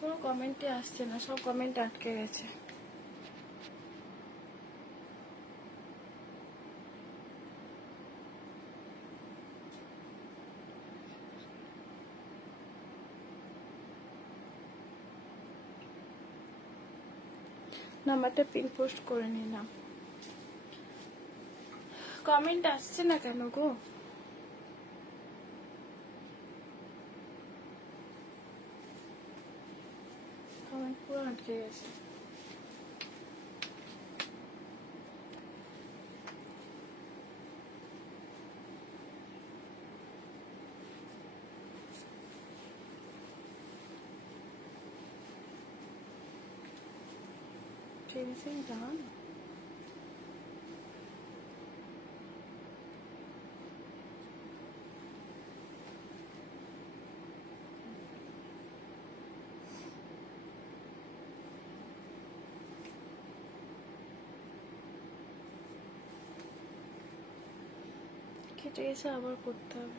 কোনো কমেন্টই আসছে না, সব কমেন্ট আটকে গেছে। নাম্বারটা পিন পোস্ট করে নিলাম। কমেন্ট আসছে না কেন গো? কমেন্ট পুরো আটকে গেছে। টেনশন ডান। কেটে গেছে, আবার করতে হবে।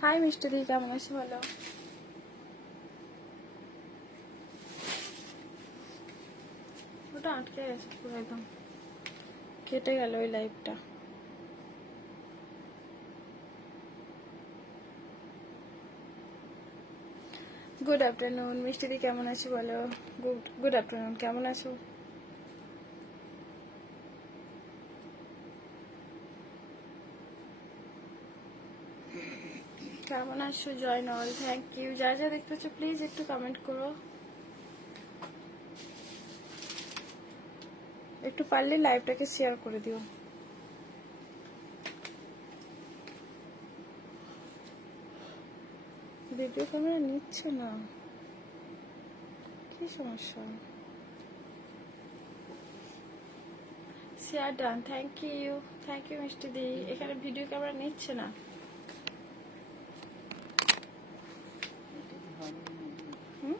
হাই মিষ্টি দি, কেমন আছো? ভালো। ওটা আটকে গেছে পুরো একদম, কেটে গেল ওই লাইভটা। গুড আফটারনুন মিষ্টি দি, কেমন আছো বলো? গুড আফটারনুন, কেমন আছো? কেমন আছো? Join all, thank you. যা যা দেখতে পাচ্ছ প্লিজ একটু কমেন্ট করো, একটু পারলে লাইভটাকে শেয়ার করে দিও। ভিডিও ক্যামেরা নিচ্ছে না, কি সমস্যা? Share done, thank you. Thank you Mishti দি। এখানে ভিডিও ক্যামেরা নিচ্ছে না। হুম,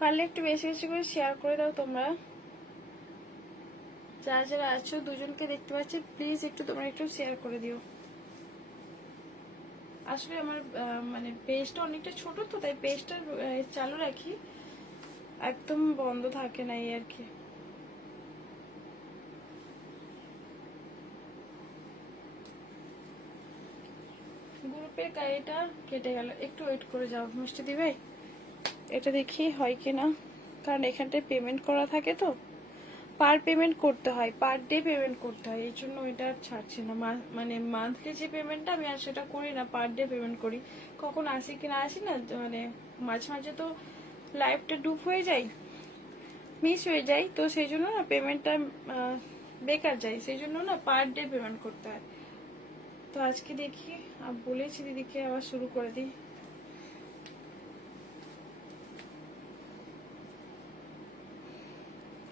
পারলে একটু বেশি বেশি করে শেয়ার করে দাও তোমরা। যারা যারা আছো, দুজনকে দেখতে পাচ্ছি, প্লিজ একটু তোমরা একটু শেয়ার করে দিও। আসলে আমার মানে পেজটা অনেকটা ছোট তো, তাই পেজটা চালু রাখি, একদম বন্ধ থাকে না এই আর কি। গ্রুপের গাড়িটা কেটে গেল, একটু ওয়েট করে যাও মিষ্টি দি ভাই, এটা দেখি হয় কিনা, কারণ এখানটায় পেমেন্ট করা থাকে তো, পার পেমেন্ট করতে হয়, পার ডে পেমেন্ট করতে হয়, এই জন্য ওইটা আর ছাড়ছি না। মানে মান্থলি যে পেমেন্টটা আমি আর সেটা করি না, পার ডে পেমেন্ট করি। কখন আসি কি না আসি না, মানে মাঝে মাঝে তো লাইফটা ডুব হয়ে যায়, মিস হয়ে যায়, তো সেই জন্য না পেমেন্টটা বেকার যায়, সেই জন্য না পার ডে পেমেন্ট করতে হয়। তো আজকে দেখি, বলেছি দিদিকে আবার শুরু করে দিই।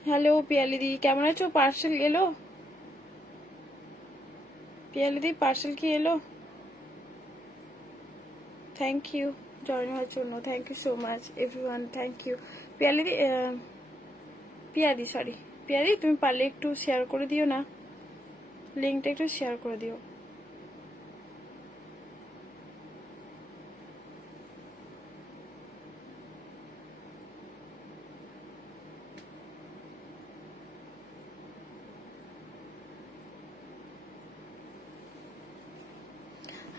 হ্যালো পিয়ালি দি, কেমন আছো? পার্সেল এলো? পিয়ালি দি পার্সেল কি এলো? থ্যাংক ইউ জয়েন হওয়ার জন্য, thank you so much everyone, thank you. Piyali di, Piyadi sorry, Piyadi তুমি পারলে একটু শেয়ার করে দিও না, লিঙ্কটা একটু শেয়ার করে দিও।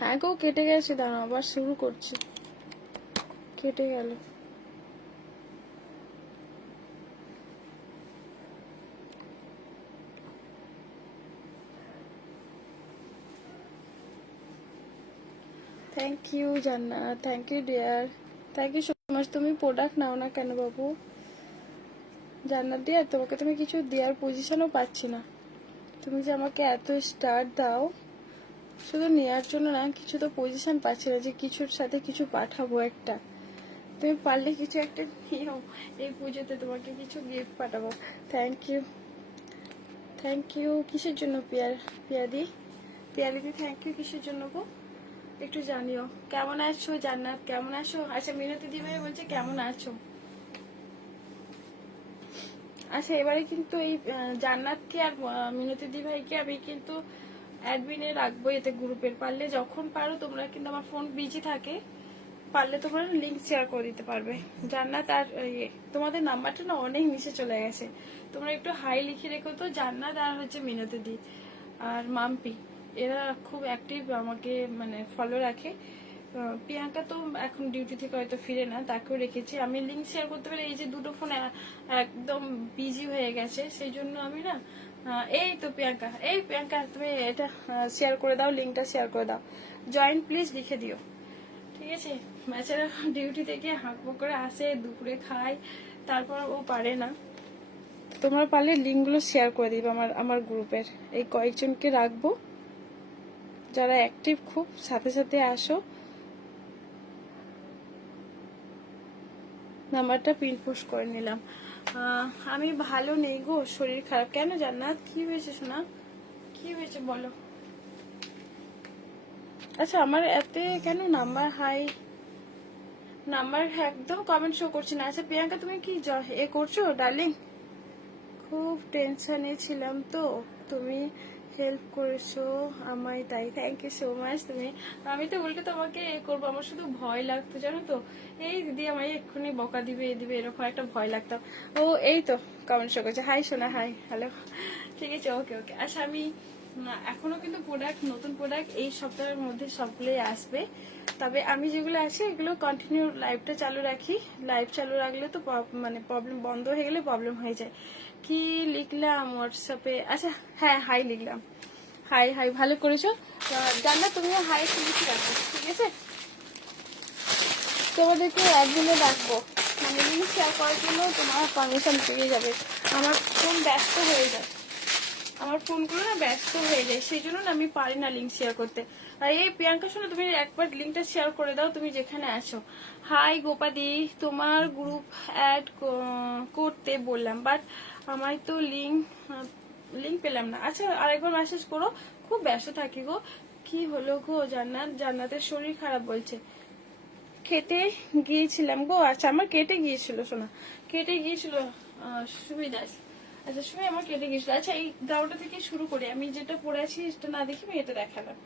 হ্যাঁ গো কেটে গেছে, দাঁড়াও আবার শুরু করছি, কেটে গেল। Thank you Jannat, thank you dear, thank you so much. তুমি প্রোডাক্ট নাও না কেন বাবু? জান্নাত ডিয়ার, তোমাকে তুমি কিছু দেওয়ার পজিশনও পাচ্ছি না, তুমি যে আমাকে এত স্টার দাও, শুধু নেওয়ার জন্য না, কিছু তো পজিশন পাচ্ছি না যে কিছুর সাথে কিছু পাঠাবো একটা। তুমি পারলে কিছু একটা নিও, এই পুজোতে তোমাকে কিছু গিফট পাঠাবো। Thank you, thank you. কিসের জন্য পিয়াদি? পিয়ালিদি থ্যাংক ইউ কিসের জন্য গো একটু জানিও। কেমন আছো জান্নাত, কেমন আছো? আচ্ছা মিনতি দি ভাই বলছে কেমন আছো। আচ্ছা এবারে কিন্তু এই জান্নাতকে আর মিনতি দি ভাইকে আমি কিন্তু অ্যাডমিনে রাখবো এতে গ্রুপের। পারলে যখন পারো তোমরা কিন্তু, আমার ফোন বিজি থাকে, পারলে তোমরা লিঙ্ক শেয়ার করে দিতে পারবে। জান্নাত আর তোমাদের নাম্বারটা না অনেক নিচে চলে গেছে, তোমরা একটু হাই লিখে রেখো তো। জান্নাত আর হচ্ছে মিনতি দি আর মাম্পি, এরা খুব অ্যাক্টিভ, আমাকে মানে ফলো রাখে। প্রিয়াঙ্কা তো এখন ডিউটি থেকে হয়তো ফিরে না, তাকেও রেখেছি আমি। লিঙ্ক শেয়ার করতে পারি, এই যে দুটো ফোন একদম বিজি হয়ে গেছে, সেই জন্য আমি না এই তো প্রিয়াঙ্কা, এই প্রিয়াঙ্কা তুমি এটা শেয়ার করে দাও, লিঙ্কটা শেয়ার করে দাও, জয়েন প্লিজ লিখে দিও, ঠিক আছে? বেচারা ডিউটি থেকে হাঁকবো করে আসে, দুপুরে খায়, তারপর ও পারে না। তোমরা পারলে লিঙ্কগুলো শেয়ার করে দিবে আমার গ্রুপের। এই কয়েকজনকে রাখবো যারা অ্যাক্টিভ, খুব সাথে সাথে আসো। নাম্বারটা প্রিন্ট পোস্ট করে নিলাম। আমি ভালো নেই গো, শরীর খারাপ। কেন জান্নাত, কি হয়েছে শোনা, কি হয়েছে বলো? আচ্ছা আমার এতে কেন নাম্বার হাই, নাম্বার একদম কমেন্ট শো করছে না। আচ্ছা প্রিয়াঙ্কা তুমি কি এ করছো ডার্লিং? খুব টেনশনে ছিলাম তো, তুমি হেল্প করেছো আমায়, তাই থ্যাংক ইউ সো মাচ। তুমি, আমি তো উল্টে তোমাকে এ করবো, আমার শুধু ভয় লাগতো জানো তো, এই দিদি আমায় এক্ষুনি বকা দিবে এ দিবে, এরকম একটা ভয় লাগতো। ও এই তো কমেন্ট শো করছে, হাই সোনা, হাই, হ্যালো, ঠিক আছে, ওকে ওকে। আচ্ছা আমি এখনো কিন্তু প্রোডাক্ট, নতুন প্রোডাক্ট এই সপ্তাহের মধ্যে সবগুলোই আসবে। তবে আমি যেগুলো আছে এগুলো কন্টিনিউ লাইভটা চালু রাখি। লাইভ চালু রাখলে তো মানে প্রবলেম, বন্ধ হয়ে গেলে প্রবলেম হয়ে যায়। কি লিখলাম হোয়াটসঅ্যাপে? আচ্ছা হ্যাঁ হাই লিখলাম, হাই হাই, ভালো করেছো। জানলা তুমিও হাই একটু লিখে রাখো, ঠিক আছে? তোমাদেরকে একদিনে রাখবো, মানে লিঙ্ক শেয়ার করার জন্য তোমার পারমিশন পেয়ে যাবে। আমার ফোন ব্যস্ত হয়ে যায়, আমার ফোনগুলো না ব্যস্ত হয়ে যায়, সেই জন্য না আমি পারি না লিঙ্ক শেয়ার করতে। আর এই প্রিয়াঙ্কা শোনো, তুমি একবার লিঙ্কটা শেয়ার করে দাও তুমি যেখানে আছো। হাই গোপাদি, তোমার গ্রুপ অ্যাড করতে বললাম, বাট আমায় তো লিঙ্ক পেলাম না। আচ্ছা আরেকবার মেসেজ করো, খুব ব্যস্ত থাকি গো। কি হলো গো জান্নাত? জান্নাতের শরীর খারাপ বলছে, কেটে গিয়েছিলাম গো। আচ্ছা আমার কেটে গিয়েছিল শোনা, কেটে গিয়েছিল সুবিধা। আচ্ছা শুনে আমার কেটে গিয়েছিল। আচ্ছা এই গাউটা থেকে শুরু করি, আমি যেটা পরে আছি সেটা না দেখি আমি এটা দেখালাম।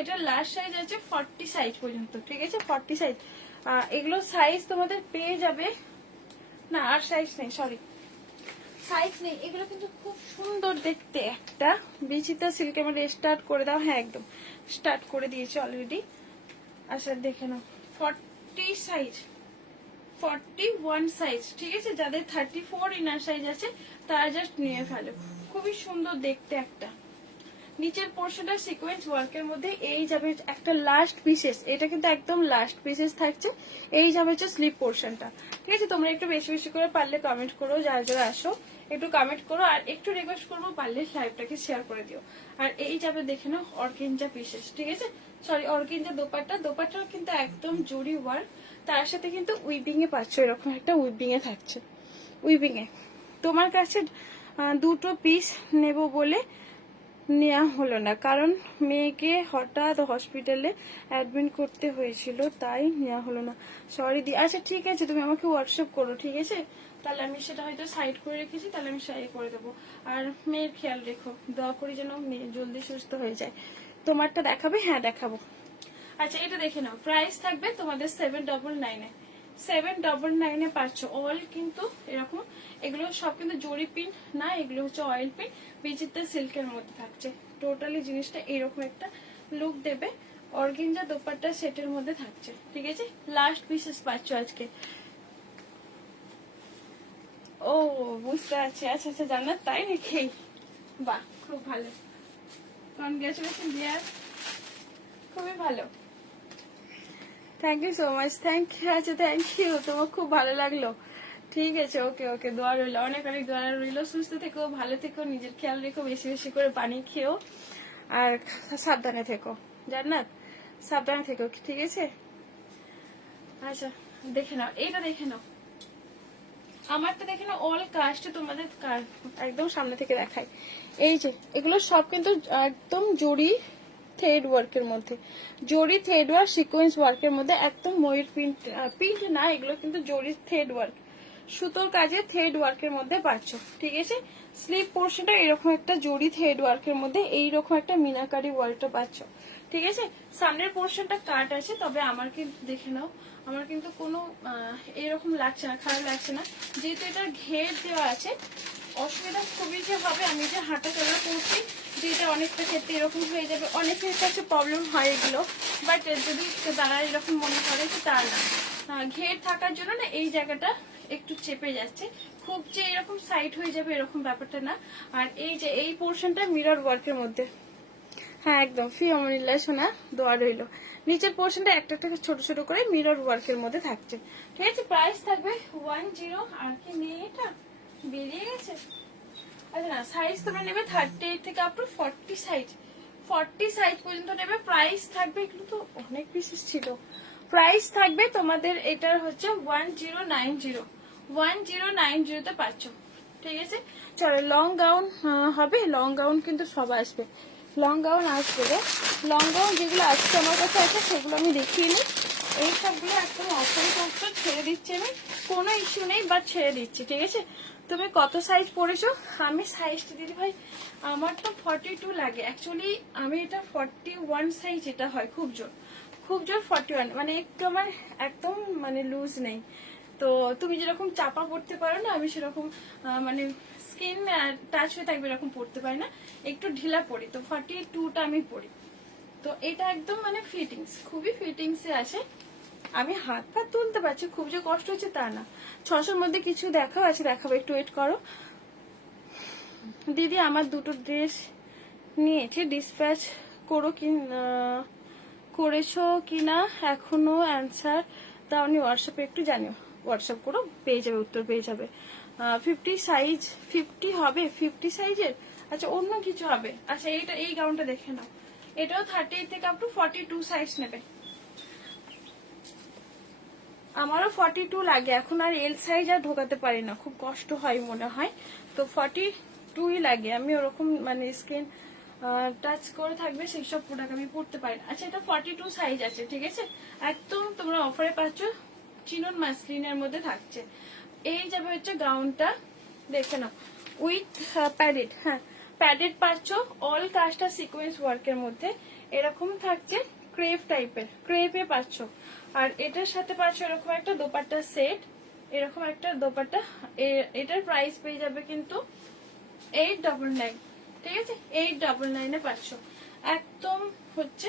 এটা লাস্ট সাইজ আছে 40 সাইজ পর্যন্ত, ঠিক আছে? 40 সাইজ। এগুলো সাইজ তোমাদের পেয়ে যাবে না, আর সাইজ নেই, সরি সাইজ নেই। এগুলো কিন্তু খুব সুন্দর দেখতে, একটা বিচিত্রা সিল্ক। আমার স্টার্ট করে দাও, হ্যাঁ একদম স্টার্ট করে দিয়েছি অলরেডি। আচ্ছা দেখে নাও, 40 সাইজ, 41 সাইজ, ঠিক আছে? যাদের 34 ইনার সাইজ আছে তারা জাস্ট নিয়ে ফেলো। খুবই সুন্দর দেখতে একটা। নিচের পোর্শনটা সিকোয়েন্স ওয়ার্কের মধ্যে, এই যাবে একটা লাস্ট পিসেস, এটা কিন্তু একদম লাস্ট পিসেস থাকছে। এই যাবে হচ্ছে স্লিপ পোর্শনটা, ঠিক আছে? তোমরা একটু বেশি বেশি করে পারলে কমেন্ট করো, যারা যারা আসো একটু কমেন্ট করো, আর একটু রিকোয়েস্ট করবো পারলে লাইভটাকে শেয়ার করে দিও। আর এই যাবে দেখে নাও অর্গেঞ্জা পিসেস, ঠিক আছে? সরি অর্গেঞ্জা দোপাট্টা, দোপাট্টাও কিন্তু একদম জরি ওয়ার্ক, তার সাথে কিন্তু উইপিং এ পাচ্ছ, এরকম একটা উইপিং এ থাকছে। উইপিং এ তোমার কাছে দুটো পিস নেব বলে নেওয়া হলো না, কারণ মেয়েকে হঠাৎ হসপিটালে অ্যাডমিট করতে হয়েছিল, তাই নেওয়া হলো না, সরি দি। আচ্ছা ঠিক আছে, তুমি আমাকে হোয়াটসঅ্যাপ করো, ঠিক আছে? তাহলে আমি সেটা হয়তো সাইড করে রেখেছি, তাহলে আমি সাইড করে দেবো। আর মেয়ের খেয়াল রেখো, দোয়া করি যেন মেয়ে জলদি সুস্থ হয়ে যায়। তোমারটা দেখাবে? হ্যাঁ দেখাবো। আচ্ছা এটা দেখে নাও, প্রাইস থাকবে তোমাদের 799-এ, 799-এ পাচ্ছ। অল কিন্তু এরকম, এগুলো সব কিন্তু জরি পিন না, এগুলো হচ্ছে অয়েল পিন, বিচিত্রা সিল্কের মধ্যে থাকছে। টোটালি জিনিসটা এরকম একটা লুক দেবে। অর্গেঞ্জা দোপাট্টা সেটের মধ্যে থাকছে, ঠিক আছে? লাস্ট পিসেস পাচ্ছ আজকে। ও বুঝতে পারছি, আচ্ছা আচ্ছা জান্নাত তাই নাকি? বাহ খুব ভালো, কনগ্রাচুলেশন ডিয়ার, খুবই ভালো, thank you so much, thank you. আচ্ছা থ্যাংক ইউ, তোমার খুব ভালো লাগলো, ঠিক আছে, ওকে ওকে, দোয়া রইলো, অনেক অনেক দোয়া রইলো। সুস্থ থেকো, ভালো থেকো, নিজের খেয়াল রেখো, বেশি বেশি করে পানি খেও, আর সাবধানে থেকো জান্নাত, সাবধানে থেকো, ঠিক আছে? আচ্ছা দেখে নাও, এইটা দেখে নাও, আমারটা দেখে নাও, অল কাস্ট তোমাদের একদম সামনে থেকে দেখাই। এই যে এগুলো সব কিন্তু একদম জরি থ্রেড ওয়ার্কের মধ্যে, জরি থ্রেড ওয়ার্ক সিকোয়েন্স ওয়ার্কের মধ্যে, একদম ময়ূর প্রিন্ট, প্রিন্ট না এগুলো কিন্তু জরি থ্রেড ওয়ার্ক, সুতোর কাজে থ্রেড ওয়ার্কের মধ্যে পাচ্ছ। ঠিক আছে, স্লিভ পোর্শনটা এরকম একটা জরি থ্রেড ওয়ার্কের মধ্যে এইরকম একটা মিনাকারি ওয়ার্কটা পাচ্ছ। ঠিক আছে, সামনের পোর্শনটা কাট আছে, তবে আমার কিন্তু দেখে নাও আমার কিন্তু কোনো এরকম লাগছে না, খারাপ লাগছে না, যেহেতু এটা ঘের দেওয়া আছে। অসুবিধা খুবই যে হবে, আমি যে হাঁটা চলা করছি যে এটা অনেকটা ক্ষেত্রে এরকম হয়ে যাবে, অনেকের কাছে প্রবলেম হয় এগুলো, বাট যদি তারা এরকম মনে করে যে তার না, ঘের থাকার জন্য না এই জায়গাটা একটু চেপে যাচ্ছে, খুব যে এরকম সাইড হয়ে যাবে এরকম ব্যাপারটা না। আর এই যে এই পোর্শনটা মিরর ওয়ার্কের মধ্যে, হ্যাঁ একদম ফি অমনিল্লা সোনা দোয়া রইল। নিচের পোর্শনটা একটা থেকে ছোট ছোট করে মিরর ওয়ার্কের মধ্যে থাকছে। ঠিক আছে, প্রাইস থাকবে 10। আর কি নেই, এটা বেরিয়ে গেছে। আচ্ছা না, সাইজ তোমরা নেবে 38 থেকে আপ টু 40 সাইজ, 40 সাইজ পর্যন্ত নেবে। প্রাইস থাকবে, এগুলো তো অনেক পিসেস ছিল। প্রাইস থাকবে তোমাদের এটার হচ্ছে 1090 তে পাচ্ছ। ঠিক আছে, চলো লং গাউন হবে, লং গাউন কিন্তু সব আসবে, লং গাউন আসবে রে। লং গাউন যেগুলো আজকে আমার কাছে আছে সেগুলো আমি দেখিয়ে নিই। এই সবগুলো একদম অফারে করছো, ছেড়ে দিচ্ছি আমি, কোনো ইস্যু নেই, বাট ছেড়ে দিচ্ছি। ঠিক আছে, তুমি কত সাইজ পরেছো? আমি সাইজটা দিদি ভাই আমার তো 42 লাগে অ্যাকচুয়ালি, আমি এটা 41 সাইজ, এটা হয় খুব জোর, খুব জোর 41, মানে একটু আমার একদম মানে লুজ নেই। তো তুমি যেরকম চাপা পড়তে পারো না, আমি সেরকম মানে স্কিন টাচ হয়ে থাকবে এরকম পড়তে পারি না, একটু ঢিলা পড়ি, তো 42টা আমি পড়ি। তো এটা একদম মানে ফিটিংস, খুবই ফিটিংসে আসে। আমি হাত পা তুলতে পারছি, খুব যে কষ্ট হচ্ছে তা না। 600-র মধ্যে কিছু দেখাও আছে, দেখাবো, একটু ওয়েট করো। দিদি আমার দুটো ড্রেস নিয়েছি, ডিসপ্যাচ করো কি করেছো কিনা এখনো অ্যান্সার দাওনি, হোয়াটসঅ্যাপে একটু জানিও। হোয়াটসঅ্যাপ করো, পেয়ে যাবে, উত্তর পেয়ে যাবে। 50 সাইজ, 50 হবে 50 সাইজের? আচ্ছা অন্য কিছু হবে। আচ্ছা এইটা, এই গাউনটা দেখে নাও, এটাও 38 থেকে আপ টু 42 সাইজ নেবে। আমারও 42 লাগে, এখন আর এল সাইজ আর ঢোকাতে পারি না, খুব কষ্ট হয় মনে হয়, তো 42ই লাগে। আমি ওরকম মানে স্কিন টাচ করে থাকবে সেই সব প্রোডাক্ট আমি পড়তে পারি না। আচ্ছা এটা 42 সাইজ আছে। ঠিক আছে, একদম তোমরা অফারে পাচ্ছ, চিনন মাসলিনের মধ্যে থাকছে। এই যাবে হচ্ছে গাউনটা, দেখে নাও, উইথ প্যাডেড, হ্যাঁ প্যাডেড পাচ্ছ, অল কাজটা সিকোয়েন্স ওয়ার্কের মধ্যে এরকম থাকছে, ক্রেপ টাইপের, ক্রেপে পাচ্ছ। আর এটার সাথে পাচ্ছ এরকম একটা দোপাট্টা সেট, এরকম একটা দোপাট্টা। এটার প্রাইস পেয়ে যাবে কিন্তু 899। ঠিক আছে, 899 পাচ্ছ, একদম হচ্ছে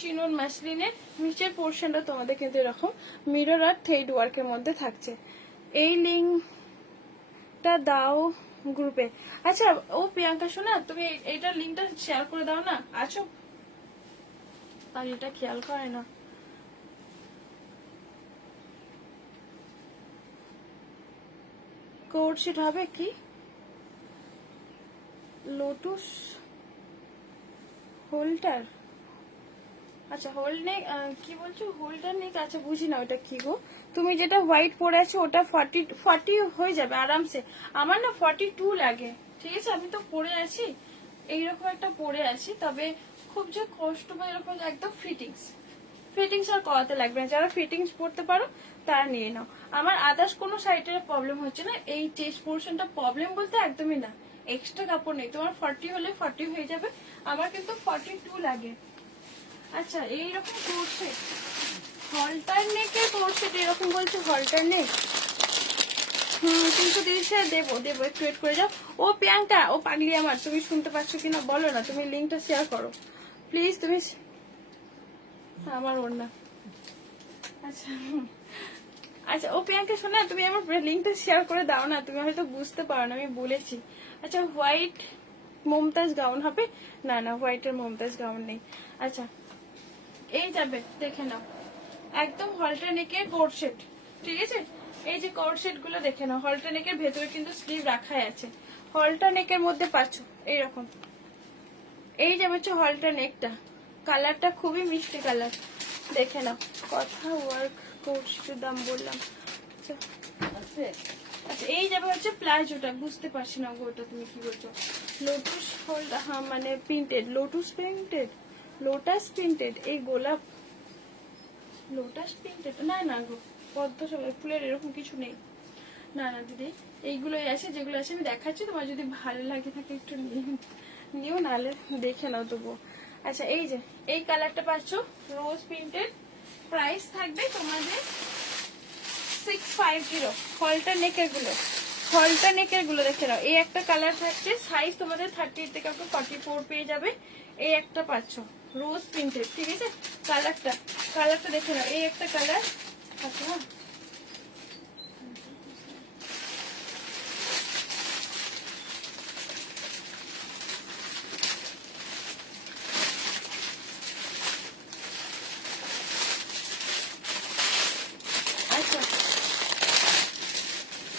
চিনন মাসলিনের। নিচের পোর্শনটা তোমাদের কিন্তু এরকম মিরর আর থ্রেড ওয়ার্কের মধ্যে থাকছে। এই লিঙ্কটা দাও গ্রুপে। আচ্ছা ও প্রিয়াঙ্কা শোনা, তুমি এইটার লিঙ্কটা শেয়ার করে দাও না, আছো? আর এটা খেয়াল করে না। কোর্ডশিট হবে কি? লোটুস হোল্ডার, আচ্ছা হোল্ড নেক, কি বলছো হোল্ডার নেক? আচ্ছা বুঝি না ওটা কি গো। তুমি যেটা হোয়াইট পরে আছো ওটা 40 হয়ে যাবে আরামসে। আমার না 42 লাগে। ঠিক আছে, আমি তো পরে আছি এইরকম একটা পরে আছি, তবে খুব যে কষ্ট বা এরকম একদম ফিটিংস, ফিটিংস আর করাতে লাগবে না, যারা ফিটিংস পড়তে পারো তারা নিয়ে নাও। আমার আদার্স কোনো সাইডের প্রবলেম হচ্ছে না, এই চেস্ট পোর্শনটা প্রবলেম বলতে একদমই না, এক্সট্রা কাপড় নেই। তোমার 40 হলে 40 হয়ে যাবে, আমার কিন্তু 42 লাগে। আচ্ছা এইরকম করছে হলটার নেকে, করছে এরকম বলছে হলটার নেক। 330 দেবো দেবো, একটু ওয়েট করে যাও। ও প্রিয়াঙ্কা, ও পাগলি আমার, তুমি শুনতে পাচ্ছ কিনা বলো না, তুমি লিঙ্কটা শেয়ার করো প্লিজ। তুমি আমার ওর না, আচ্ছা আচ্ছা ও প্রিয়াঙ্কা শোনা, তুমি আমার লিঙ্কটা শেয়ার করে দাও না, তুমি হয়তো বুঝতে পারো না আমি বলেছি। আচ্ছা হোয়াইট মমতাজ গাউন হবে? না না, হোয়াইটের মমতাজ গাউন নেই। আচ্ছা এই যাবে, দেখে নাও, একদম হলটা নেকের কোট সেট। ঠিক আছে, এই যে কোট সেট গুলো দেখে নাও, হলটা নেকের ভেতরে কিন্তু স্লিভ রাখাই আছে, হলটা নেকের মধ্যে পাচ্ছ এইরকম। এই যাবে হচ্ছে হলটা নেকটা, কালারটা খুবই মিষ্টি কালার, দেখে নাও। কথা ওয়ার্ক কোট সেটের দাম বললাম। আচ্ছা আচ্ছা এই যাবে হচ্ছে প্লাজোটা, বুঝতে পারছি না ওটা তুমি কি বলছো। লোটুস হোল্ড, হ্যাঁ মানে প্রিন্টেড, লোটুস প্রিন্টেড, লোটাস প্রিন্টেড, এই গোলাপ লোটাস প্রিন্টেড, না না গো পদ্ম ফুলের এরকম কিছু নেই। না না দিদি, এইগুলোই আছে, যেগুলো আছে আমি দেখাচ্ছি, তোমার যদি ভালো লাগে থাকে একটু নিও, নাহলে দেখে নাও তবু। আচ্ছা এই যে এই কালারটা পাচ্ছ রোজ প্রিন্টেড, প্রাইস থাকবে তোমাদের 650। হলটা নেকের গুলো, হলটা নেকের গুলো দেখে নাও। এই একটা কালার থাকছে, সাইজ তোমাদের 38 থেকে 44 পেয়ে যাবে। এই একটা পাচ্ছ রোজ প্রিন্টেড, ঠিক আছে। কালারটা কালারটা দেখে নাও, এই একটা কালার আছে না। আচ্ছা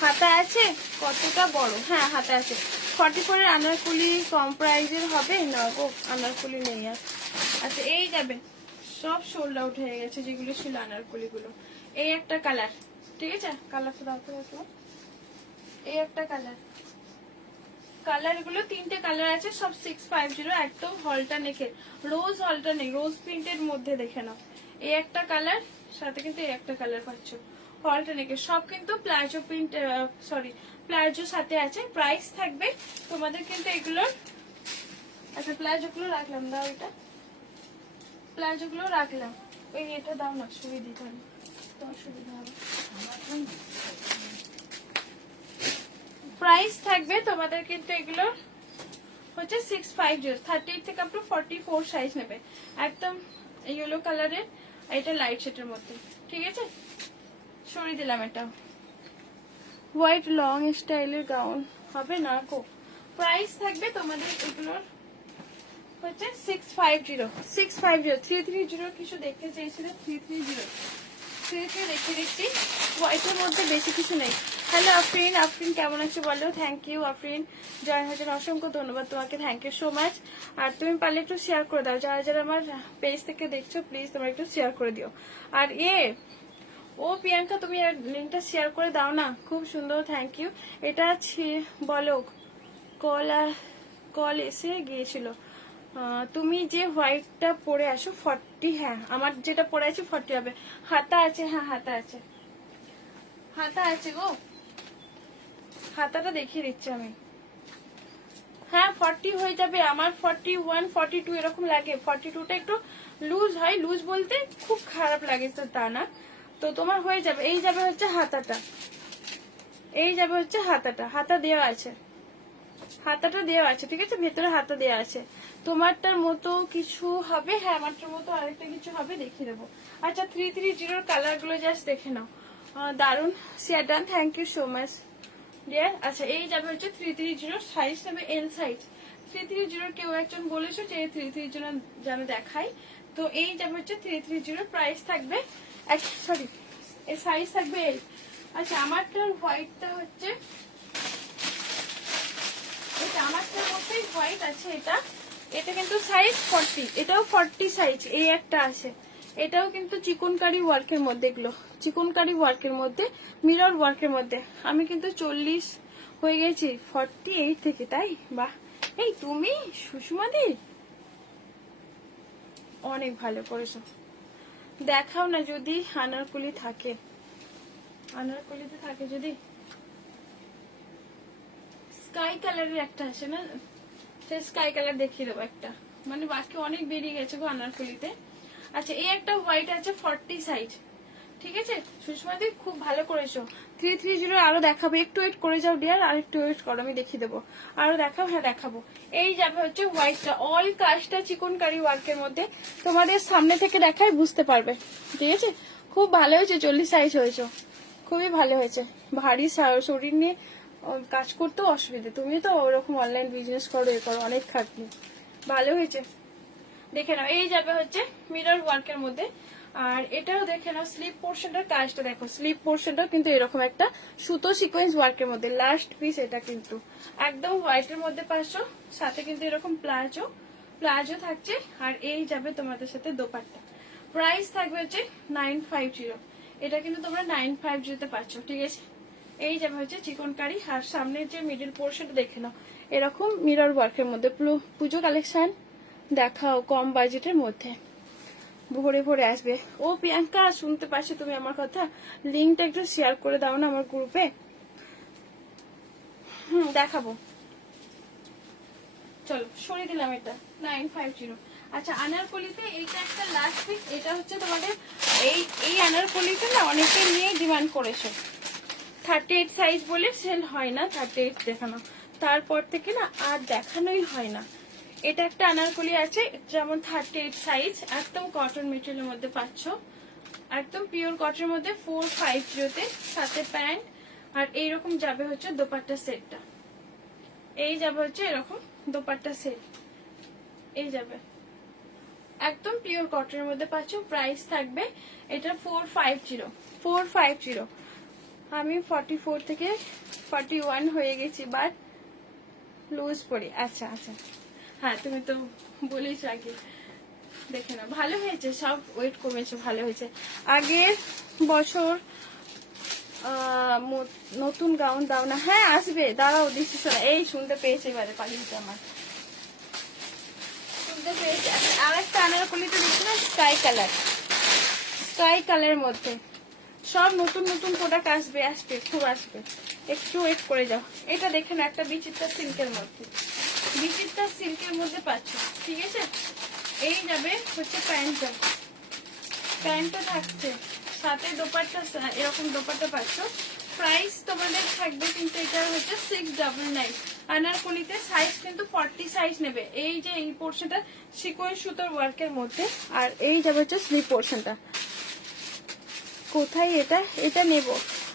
হাতা আছে, কতটা বড়, হ্যাঁ হাতা আছে। 44 এর আনারকুলি কম প্রাইজের হবে না গো, আনারকুলি নেই আর। আচ্ছা এই যাবে, সব সোল্ড আউট হয়ে গেছে যেগুলো ছিল আনারকুলি গুলো। এই একটা কালার, ঠিক আছে, কালারটা দাও তো। এই একটা কালার, কালার গুলো 3টে কালার আছে, সব 650, একদম হলটা নেকের, রোজ হলটা নেই, রোজ প্রিন্টের মধ্যে দেখে নাও। এই একটা কালার, সাথে কিন্তু এই একটা কালার পাচ্ছ হলটা নেকের, সব কিন্তু প্লাজো প্রিন্ট, সরি প্লাজো সাথে আছে। প্রাইস থাকবে তোমাদের কিন্তু এগুলোর, আচ্ছা প্লাজো গুলো রাখলাম, দাও এটা, প্লাজো গুলো রাখলাম, ওই এটা দাও না, সুবিধা হবে, তোমার সুবিধা হবে। প্রাইস থাকবে তোমাদের কিন্তু এগুলো হচ্ছে 650, 38 থেকে আপ টু 44 সাইজ নেবে, একদম ইয়েলো কালারের, এটা লাইট শেডের মধ্যে, ঠিক আছে। সরিয়ে দিলাম এটা। হোয়াইট লং স্টাইলের গাউন হবে না গো। প্রাইস থাকবে তোমাদের এগুলোর হচ্ছে 650, 330 কিছু দেখতে চেয়েছিলে, 330 দেখে দিচ্ছি। হোয়াইটের মধ্যে বেশি কিছু নেই। হ্যালো আফরিন, আফরিন কেমন আছো বলো। থ্যাংক ইউ আফরিন, জয়েন হয়েছেন, অসংখ্য ধন্যবাদ তোমাকে, থ্যাংক ইউ সো মাচ। আর তুমি পারলে একটু শেয়ার করে দাও, যারা যারা আমার পেজ থেকে দেখছো প্লিজ তোমরা একটু শেয়ার করে দিও। আর ও প্রিয়াঙ্কা, তুমি আর লিঙ্কটা শেয়ার করে দাও না, খুব সুন্দর, থ্যাংক ইউ। এটা বলো, কল এসে গিয়েছিল। তুমি যে হোয়াইটটা পরে আসো 40, হ্যাঁ আমার যেটা পরে আছে 40 হবে। হাতা আছে, হ্যাঁ হাতা আছে, হাতা আছে গো, হাতাটা দেখিয়ে দিচ্ছি আমি। হ্যাঁ 40 হয়ে যাবে, আমার 41 42 এরকম লাগে, 42টা একটু লুজ হয়, লুজ বলতে খুব খারাপ লাগে তো তা না, তো তোমার হয়ে যাবে। এই যাবে হচ্ছে হাতাটা, এই যাবে হচ্ছে হাতাটা, হাতা দেওয়া আছে, হাতাটা দেওয়া আছে, ঠিক আছে, ভেতরে হাতা দেওয়া আছে। তোমারটার মতো কিছু হবে, হ্যাঁ আমারটার মতো আরেকটা কিছু হবে, দেখিয়ে দেবো। আচ্ছা 330 কালার গুলো জাস্ট দেখে নাও, দারুন, share done, thank you so much dear. আচ্ছা এই যাবে হচ্ছে 330, সাইজ নেবে এল সাইজ। 330 কেউ একজন বলেছো যে 330 যেন দেখাই, তো এই যাবে হচ্ছে 330, প্রাইস থাকবে সরি এর সাইজ থাকবে এল। আচ্ছা আমারটার হোয়াইটটা হচ্ছে, এটা আমারটার মধ্যেই হোয়াইট আছে, এটা কিন্তু সাইজ 40, এটাও 40 সাইজ, এই একটা আছে, এটাও কিন্তু চিকনকারি ওয়ার্কের মধ্যে, এগুলো চিকনকারি ওয়ার্কের মধ্যে, মিরর ওয়ার্কের মধ্যে। আমি কিন্তু 40 হয়ে গেছি 48 থেকে, তাই বাহ। এই তুমি সুষমাদি অনেক ভালো করেছো, দেখাও না যদি আনারকলি থাকে, আনারকলিতে থাকে যদি। স্কাই কালারের একটা আছে না, স্কাই কালার দেখিয়ে দেবো একটা, মানে বাকি অনেক বেরিয়ে গেছে গো আনারকলিতে। আচ্ছা এই একটা হোয়াইট আছে 40 সাইজ, ঠিক আছে সুষমাদি খুব ভালো করেছো। 330 আরো দেখাবো, একটু ওয়েট করে যাও ডিয়ার, আর একটু ওয়েট করো, আমি দেখিয়ে দেবো, আরো দেখাও, হ্যাঁ দেখাবো। এই যাবে হচ্ছে হোয়াইটটা, অল কাজটা চিকনকারি ওয়ার্কের মধ্যে, তোমাদের সামনে থেকে দেখাই বুঝতে পারবে, ঠিক আছে। খুব ভালো হয়েছে, 40 সাইজ হয়েছে, খুবই ভালো হয়েছে। ভারী শরীর নিয়ে কাজ করতেও অসুবিধা, তুমি তো ওরকম অনলাইন বিজনেস করো, এ করো, অনেক খাটনি, ভালো হয়েছে। দেখে নাও এই যাবে হচ্ছে মিরর ওয়ার্কের মধ্যে। আর এটাও দেখে নাও, স্লিপ পোর্শনটার কাজটা দেখো, স্লিপ পোর্শনটা কিন্তু এরকম একটা সুতো সিকোয়েন্স ওয়ার্কের মধ্যে, লাস্ট পিস এটা কিন্তু একদম হোয়াইটের মধ্যে পাচ্ছো, সাথে কিন্তু এরকম প্লাজো থাকছে। আর এই যাবে তোমাদের সাথে দোপাট্টা, প্রাইস থাকবে হচ্ছে 950, এটা কিন্তু তোমরা 950 পাচ্ছ, ঠিক আছে। এই যাবে হচ্ছে চিকনকারি, আর সামনের যে মিডল পোর্শনটা দেখে নাও, এরকম মিরর ওয়ার্কের মধ্যে পুজো কালেকশন, দেখাও কম বাজেটের মধ্যে, ভরে ভরে আসবে। ও প্রিয়াঙ্কা, শুনতে পাচ্ছ তুমি আমার কথা? লিঙ্কটা একটু শেয়ার করে দাও না আমার গ্রুপে। দেখাবো, চলো সরিয়ে দিলাম এটা 950। আচ্ছা, আনারকলিতে এইটা একটা লাস্ট পিস। এটা হচ্ছে তোমাদের এই আনারকলিতে না অনেকে নিয়ে ডিমান্ড করেছে। 38 সাইজ বলে সেল হয় না, 38 দেখানো, তারপর থেকে না আর দেখানোই হয় না। এটা একটা আনারকলি আছে যেমন 38 সাইজ, একদম কটন মেটেরিয়ালের মধ্যে পাচ্ছ, একদম পিওর কটনের মধ্যে 450-তে, সাথে প্যান্ট। আর এইরকম যাবে হচ্ছে দোপাট্টা সেটটা, এই যাবে হচ্ছে এরকম দোপাট্টা সেট, এই যাবে একদম পিওর কটনের মধ্যে পাচ্ছ। প্রাইস থাকবে এটা 450। আমি 44 থেকে 41 হয়ে গেছি, বাট লুজ পরি। আচ্ছা আচ্ছা, হ্যাঁ তুমি তো বলেছ আগে, দেখে না, ভালো হয়েছে, সব ওয়েট কমেছে, ভালো হয়েছে। আগের বছর নতুন গাউন দাও না? হ্যাঁ আসবে, দাঁড়াও দিচ্ছি। এই শুনতে পেয়েছে, এবারে পালিয়েছে আমার, শুনতে পেয়েছে। আর একটা আনারকলিটা দেখছি না, স্কাই কালার, স্কাই কালারের মধ্যে সব নতুন নতুন প্রোডাক্ট আসবে, আসবে খুব আসবে, একটু ওয়েট করে যাও। এটা দেখে না, একটা বিচিত্রা সিল্কের মধ্যে, বিচিত্রা সিল্কের মধ্যে পাচ্ছ, ঠিক আছে। এই যাবে হচ্ছে প্যান্টটা, প্যান্টটা থাকছে সাথে দোপাট্টা, এরকম দোপাট্টা পাচ্ছ। প্রাইস তোমাদের থাকবে কিন্তু এটা হচ্ছে 699। আনারকলিতে সাইজ কিন্তু 40 সাইজ নেবে। এই যে এই পোর্শনটা সিকোয়েন্স সুতোর ওয়ার্কের মধ্যে, আর এই যাবে হচ্ছে স্লিভ পোর্শনটা। কোথায় এটা? এটা নেব,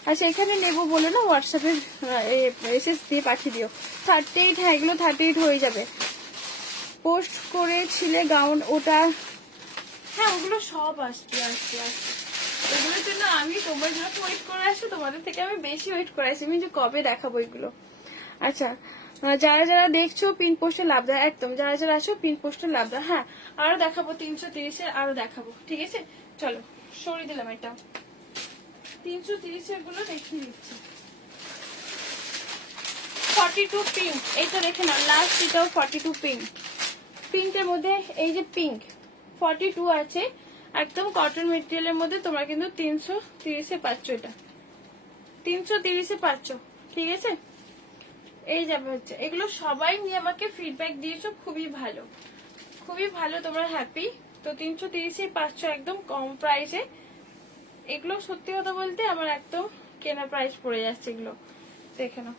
আচ্ছা এখানে নেব বলে না, হোয়াটসঅ্যাপে এসএস দিয়ে পাঠিয়ে দিও। 38, হ্যাঁ এগুলো 38 হয়ে যাবে। পোস্ট করেছিলে গাউন, ওটা হ্যাঁ ওগুলো সব আসছে আসছে আসছে। ওগুলোর জন্য আমি তোমার জন্য ওয়েট করে আসি, তোমাদের থেকে আমি বেশি ওয়েট করে আসি, আমি যে কবে দেখাবো এগুলো। আচ্ছা, যারা যারা দেখছো পিন পোস্টে লাভ দেয়, একদম যারা যারা আসো পিন পোস্টে লাভ দেয়। হ্যাঁ আরো দেখাবো, 330-এর আরো দেখাবো, ঠিক আছে। চলো সরিয়ে দিলাম এটা, 330-এর গুলো দেখিয়ে দিচ্ছি। 42 পিঙ্ক, এইটা দেখে না, লাস্ট এটাও 42 পিঙ্ক, পিঙ্কের মধ্যে এই যে পিঙ্ক 42 আছে, একদম কটন মেটেরিয়ালের মধ্যে। তোমরা কিন্তু 330-এ পাচ্ছ, এটা 330-এ পাচ্ছ, ঠিক আছে। এই যাবে হচ্ছে, এগুলো সবাই নিয়ে আমাকে ফিডব্যাক দিয়েছো, খুবই ভালো, খুবই ভালো, তোমরা হ্যাপি। তো 330-এ পাচ্ছ একদম কম প্রাইসে। এগুলো সত্যি কথা বলতে আমার একদম কেনা প্রাইস পড়ে যাচ্ছে এগুলো, দেখে নাও।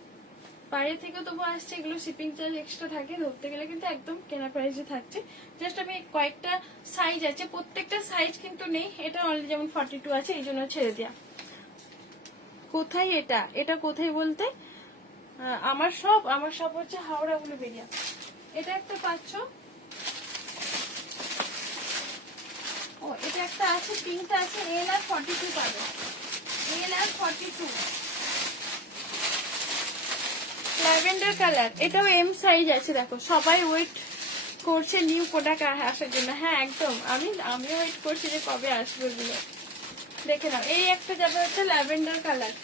বাইরে থেকে তবু আসছে, এগুলো শিপিং চার্জ এক্সট্রা থাকে, ধরতে গেলে কিন্তু একদম কেনা প্রাইসে থাকছে। জাস্ট আমি কয়েকটা সাইজ আছে, প্রত্যেকটা সাইজ কিন্তু নেই, এটা অনলি যেমন 42 আছে, এই জন্য ছেড়ে দেয়া। কোথায় এটা? এটা কোথায় বলতে আমার সব হচ্ছে হাওড়া উলুবেড়িয়া। এটা একটা পাচ্ছ, ও এটা একটা আছে, পিঙ্কটা আছে, এল আর 42 পাবে, এল আর 42। ল্যাভেন্ডার কালার, এটাও এম সাইজ আছে, দেখো সবাই ওয়েট করছে নিউ প্রোডাক্ট আসার জন্য। হ্যাঁ একদম, আমি ওয়েট করছি যে কবে আসবে এগুলো, দেখে নাও। এই একটা যাবে হচ্ছে ল্যাভেন্ডার কালার,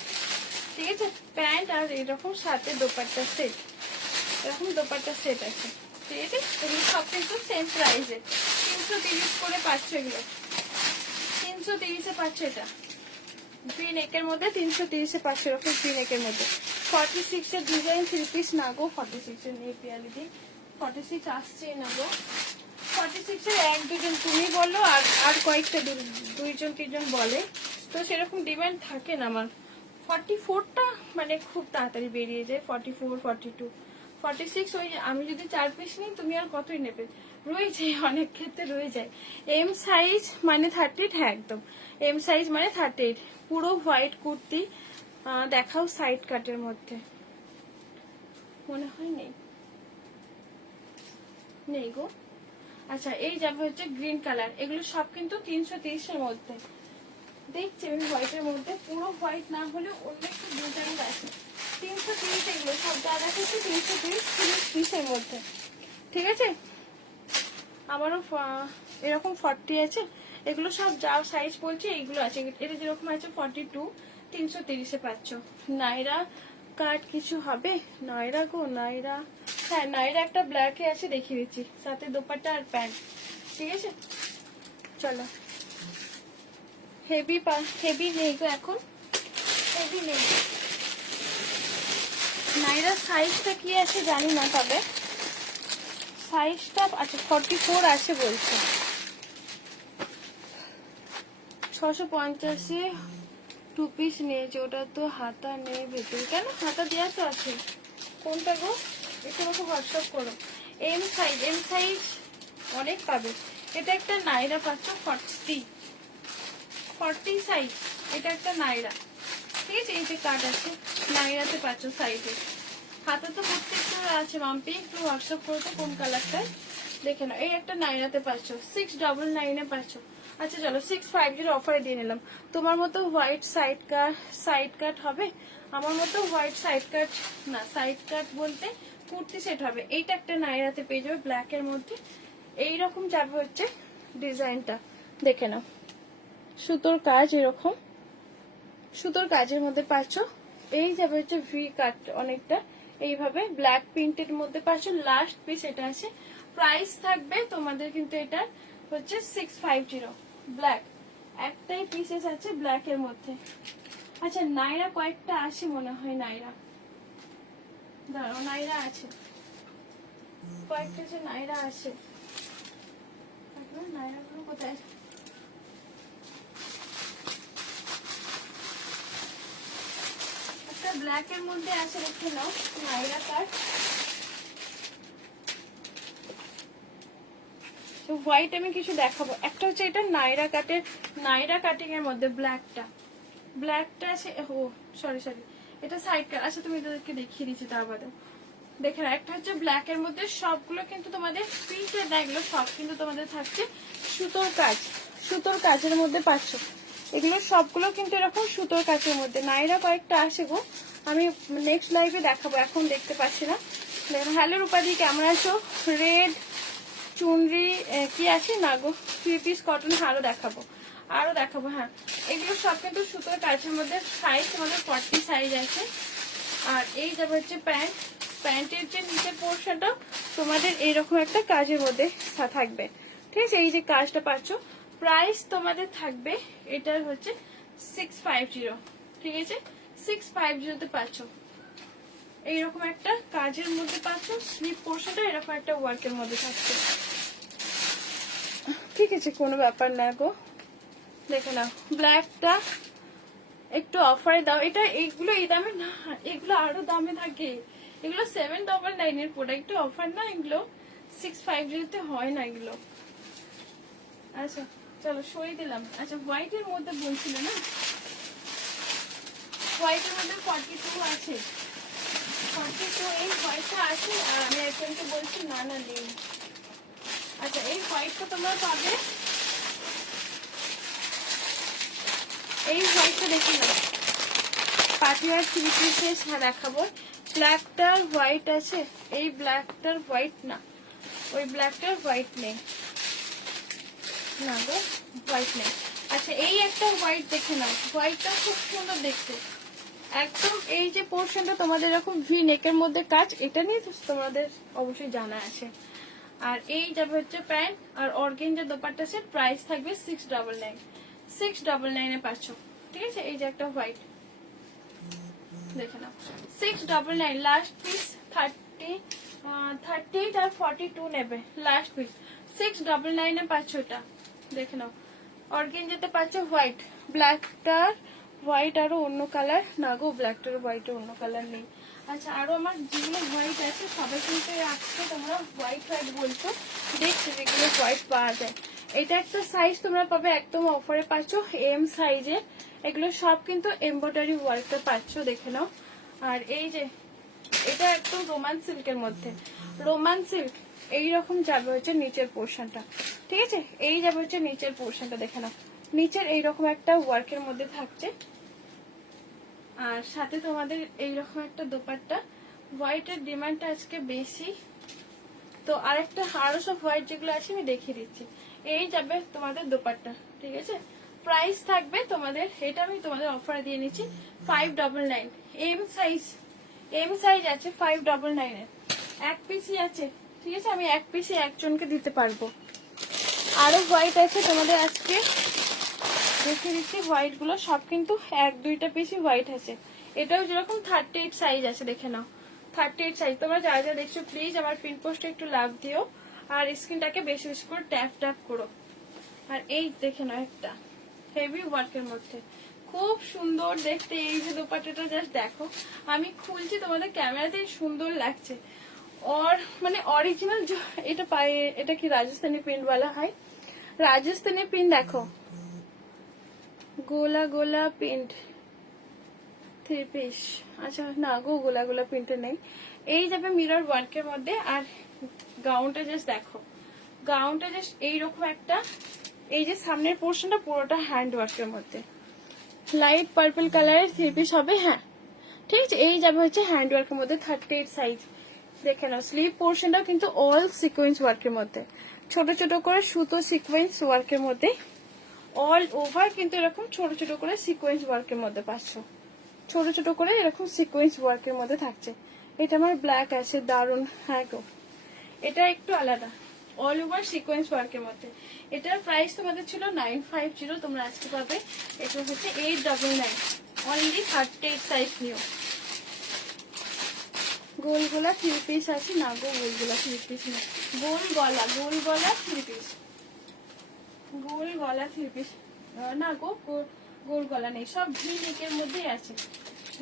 ঠিক আছে, প্যান্ট আর এরকম সাথে দোপাট্টা সেট, এরকম দোপাট্টা সেট আছে, ঠিক আছে। এগুলো সব কিন্তু সেম প্রাইসে, 330 করে পাচ্ছ এগুলো, 330-এ পাচ্ছ। এটা ভি নেকের মধ্যে 330-এ পাচ্ছ, এরকম ভি নেকের মধ্যে। 46-এর ডিজাইন 3 পিস না গো, 46-এর নেই পিয়ালিদি, 46 আসছেই না গো। 46-এর 1-2 জন তুমি বলো, আর কয়েকটা 2-3 জন বলে, তো সেরকম ডিমান্ড থাকে না আমার। 44টা মানে খুব তাড়াতাড়ি বেরিয়ে যায়, 44, 42, 46 ওই আমি যদি 4 পিস নিই, তুমি আর কতই নেবে, রয়ে যায়, অনেক ক্ষেত্রে রয়ে যায়। এম সাইজ মানে 38, হ্যাঁ একদম এম সাইজ মানে 38। পুরো হোয়াইট কুর্তি দেখাও সাইড কাটের মধ্যে, মনে হয় নেই, নেই গো। আচ্ছা এই যাবে হচ্ছে গ্রিন কালার, এগুলো সব কিন্তু 330-এর মধ্যে। দেখছি আমি হোয়াইটের মধ্যে, পুরো হোয়াইট না হলে অন্য একটু ডিজাইন আছে। 330 এগুলো সব যা দেখাচ্ছে 330 পিসের মধ্যে, ঠিক আছে। আমারও এরকম 40 আছে, এগুলো সব যা সাইজ বলছে এইগুলো আছে। এটা যেরকম আছে 42, 330-এ পাচ্ছ। নাইরা কাট কিছু হবে? নাইরা গো নাইরা, হ্যাঁ নাইরা একটা ব্ল্যাকে আছে, দেখিয়ে দিচ্ছি, সাথে দোপাট্টা আর প্যান্ট। ঠিক আছে চলো। হেভি হেভি নেই গো এখন, হেভি নেই। নাইরার সাইজটা কি আছে জানি না, তবে সাইজটা আচ্ছা 44 আছে বলছে। 685 টু পিস নিয়েছে, ওটা তো হাতা নেই ভেতরে। কেন হাতা দেওয়া তো আছে, কোনটা গো একটু আমাকে হোয়াটসঅ্যাপ করো। এম সাইজ অনেক পাবে। এটা একটা নাইরা পাচ্ছ 40 সাইজ, এটা একটা নাইরা। ঠিক আছে, এই যে কাট আছে নাইরাতে পাচ্ছ সাইজে। হাতা তো প্রত্যেকটা আছে মাম্পি, একটু হোয়াটসঅ্যাপ করো তো কোন কালারটা দেখে নাও। এই একটা নাইরাতে পাচ্ছ 699 পাচ্ছ। আচ্ছা চলো 650 অফারে দিয়ে নিলাম। তোমার মতো হোয়াইট সাইড কাট হবে, আমার মতো হোয়াইট সাইড কাট না, সাইড কাট বলতে কুর্তি সেট হবে। এইটা একটা নাইরাতে পেয়ে যাবে ব্ল্যাক এর মধ্যে। এইরকম যাবে হচ্ছে ডিজাইনটা, দেখে নাও। সুতোর কাজ এরকম, সুতোর কাজের মধ্যে পাচ্ছ। এই যাবে হচ্ছে ভি কাট অনেকটা, এইভাবে ব্ল্যাক প্রিন্টের মধ্যে পাচ্ছ। লাস্ট পিস এটা আছে, প্রাইস থাকবে তোমাদের কিন্তু এটা হচ্ছে 650 ব্ল্যাক। একটাই পিসেস আছে ব্ল্যাক এর মধ্যে। আচ্ছা নাইরা কয়েকটা আছে মনে হয়, নাইরা দাঁড়াও, নাইরা আছে কয়েকটা, যে নাইরা আছে। নাইরা গুলো কোথায়? একটা ব্ল্যাক এর মধ্যে আছে, দেখে নাও নাইরা কাট। হোয়াইট আমি কিছু দেখাবো। একটা হচ্ছে এটা নাইরা কাটিং এর মধ্যে ব্ল্যাকটা আছে। ও সরি এটা সাইড কাট। আচ্ছা তুমি এদেরকে দেখিয়ে দিচ্ছি তার বাদে দেখে না। একটা হচ্ছে ব্ল্যাক এর মধ্যে, সবগুলো কিন্তু তোমাদের প্রিন্টেড না, এগুলো সব কিন্তু তোমাদের থাকছে সুতোর কাজের মধ্যে পাচ্ছ। এগুলো সবগুলো কিন্তু এরকম সুতোর কাজের মধ্যে। নাইরা কয়েকটা আসে গো, আমি নেক্সট লাইভে দেখাবো, এখন দেখতে পাচ্ছি না। হ্যালো রূপাদি, কেমন আছো? রেড চুনরি কি আছে না গো, 3 পিস কটন আরো দেখাবো হ্যাঁ। এগুলো সব কিন্তু সুতোর কাজের মধ্যে। সাইজ তোমাদের 40 সাইজ আছে। আর এই যাবে হচ্ছে প্যান্টের যে নিচের পোর্শনটা তোমাদের এইরকম একটা কাজের মধ্যে থাকবে। ঠিক আছে, এই যে কাজটা পাচ্ছ। প্রাইস তোমাদের থাকবে এটার হচ্ছে 650। ঠিক আছে 650 তে পাচ্ছ। এইরকম একটা কাজের মধ্যে পাচ্ছ, স্লিপ পোর্শনটা এরকম একটা ওয়ার্কের মধ্যে থাকছে। ঠিক আছে কোনো ব্যাপার না গো, দেখে নাও। ব্ল্যাকটা একটু অফারে দাও। এটা এইগুলো এই দামে না, এগুলো আরো দামে থাকে। এগুলো 799 এর প্রোডাক্ট, অফার না, এগুলো 650 তে হয় না এগুলো। আচ্ছা চলো সই দিলাম। আচ্ছা হোয়াইটের মধ্যে বলছিল না, হোয়াইটের মধ্যে 42 আছে, 42 এই হোয়াইটটা আছে। আর আমি একজনকে বলছি না নেই। আচ্ছা এই হোয়াইটটা তোমরা পাবে, এই হোয়াইটটা দেখি না, পাটিয়ার 3 পিসেস দেখাবো। ব্ল্যাকটার হোয়াইট আছে, এই ব্ল্যাকটার হোয়াইট না, ওই ব্ল্যাকটার হোয়াইট নেই না গো, হোয়াইট নেই। আচ্ছা এই একটা হোয়াইট দেখে নাও, হোয়াইটটা খুব সুন্দর দেখতে একদম। এই যে পোর্শনটা তোমাদের এরকম ভি নেকের মধ্যে কাজ, এটা নিয়ে তো তোমাদের অবশ্যই জানা আছে। আর এই যাবে হচ্ছে প্যান্ট আর অর্গেঞ্জার দোপাট্টা সেট। প্রাইস থাকবে 699 এ পাচ্ছ। ঠিক আছে এই যে একটা হোয়াইট দেখে নাও, 699 লাস্ট পিস। 38 আর 42 নেবে লাস্ট পিস, 699 এ পাচ্ছ। এটা দেখে নাও। অর্গেঞ্জাতে পাচ্ছ হোয়াইট, ব্ল্যাকটার হোয়াইট আরো অন্য কালার না গো, ব্ল্যাকটার হোয়াইট অন্য কালার নেই। আচ্ছা আরো আমার যেগুলো হোয়াইট আছে সবাই কিন্তু আসছে, তোমরা হোয়াইট বলছো, দেখছো যেগুলো হোয়াইট পাওয়া যায়। এটা একটা সাইজ তোমরা পাবে একদম অফারে পাচ্ছ, এম সাইজে। এগুলো সব কিন্তু এমব্রয়ডারি ওয়ার্কটা পাচ্ছ, দেখে নাও। আর এই যে এটা একদম রোমান সিল্কের মধ্যে, রোমান সিল্ক এইরকম যাবে হচ্ছে নিচের পোর্শনটা। ঠিক আছে এই যাবে হচ্ছে নিচের পোর্শনটা, দেখে নাও। নিচের এইরকম একটা ওয়ার্কের মধ্যে থাকছে, আর সাথে তোমাদের এইরকম একটা দোপাট্টা। হোয়াইটের ডিমান্ডটা আজকে বেশি, তো আরেকটা আরো সব হোয়াইট যেগুলো আছে আমি দেখিয়ে দিচ্ছি। এই যাবে তোমাদের দোপাট্টা। ঠিক আছে প্রাইস থাকবে তোমাদের, এটা আমি তোমাদের অফার দিয়ে নিচ্ছি 599। এম সাইজ এম সাইজ আছে 599 এর, এক পিসই আছে, ঠিক আছে? আমি এক পিসই একজনকে দিতে পারবো। আরো হোয়াইট আছে তোমাদের আজকে দেখে দিচ্ছি, হোয়াইট গুলো সব কিন্তু এক দুইটা পিসই হোয়াইট আছে। এটাও যেরকম 38 সাইজ আছে, দেখে নাও 38 সাইজ। তোমরা যারা যা দেখছো প্লিজ আমার পিন পোস্টে একটু লাভ দিও আর স্ক্রিনটাকে বেশি বেশি করে ট্যাপ ট্যাপ করো। আর এই দেখে নাও একটা হেভি ওয়ার্কের মধ্যে, খুব সুন্দর দেখতে। এই যে দোপাট্টাটা জাস্ট দেখো, আমি খুলছি তোমাদের ক্যামেরাতে সুন্দর লাগছে। और মানে অরিজিনাল এটা পায়ে, এটা কি রাজস্থানি প্রিন্ট বলা হয়, রাজস্থানি প্রিন্ট দেখো, গোলা গোলা প্রিন্ট থ্রি পিস। আচ্ছা না গো, গোলা গোলা প্রিন্টে নেই। এই যাবে মিরর ওয়ার্কের মধ্যে। আর গাউনটা জাস্ট দেখো, গাউনটা জাস্ট এইরকম একটা, এই যে সামনের পোর্শনটা পুরোটা হ্যান্ড ওয়ার্কের মধ্যে, লাইট পার্পল কালারের থ্রি পিস হবে। হ্যাঁ ঠিক আছে, এই যাবে হচ্ছে হ্যান্ড ওয়ার্কের মধ্যে 38 সাইজ। দেখে নাও স্লিভ পোর্শনটাও কিন্তু অল সিকোয়েন্স ওয়ার্কের মধ্যে, ছোট ছোট করে সুতো সিকোয়েন্স ওয়ার্কের মধ্যে, অল ওভার কিন্তু এরকম ছোট ছোট করে সিকোয়েন্স ওয়ার্কের মধ্যে পাচ্ছ, ছোট ছোট করে এরকম সিকোয়েন্স ওয়ার্কের মধ্যে থাকছে। এটা আমার ব্ল্যাক আছে, দারুন। হ্যাঁ গো, এটা একটু আলাদা, অল ওভার সিকোয়েন্স ওয়ার্কের মধ্যে। এটার প্রাইস তোমাদের ছিল 950, তোমরা আজকে পাবে এটা হচ্ছে 899, অনলি 38 সাইজ নিও। গোল গলা থ্রি পিস আছে না গো, গোল গলা থ্রি পিস না, গোল গলা, গোল গলা থ্রি পিস, গোল গলা থ্রি পিস না গো, গোল গলা নেই, সব ভি নেকের মধ্যেই আছে।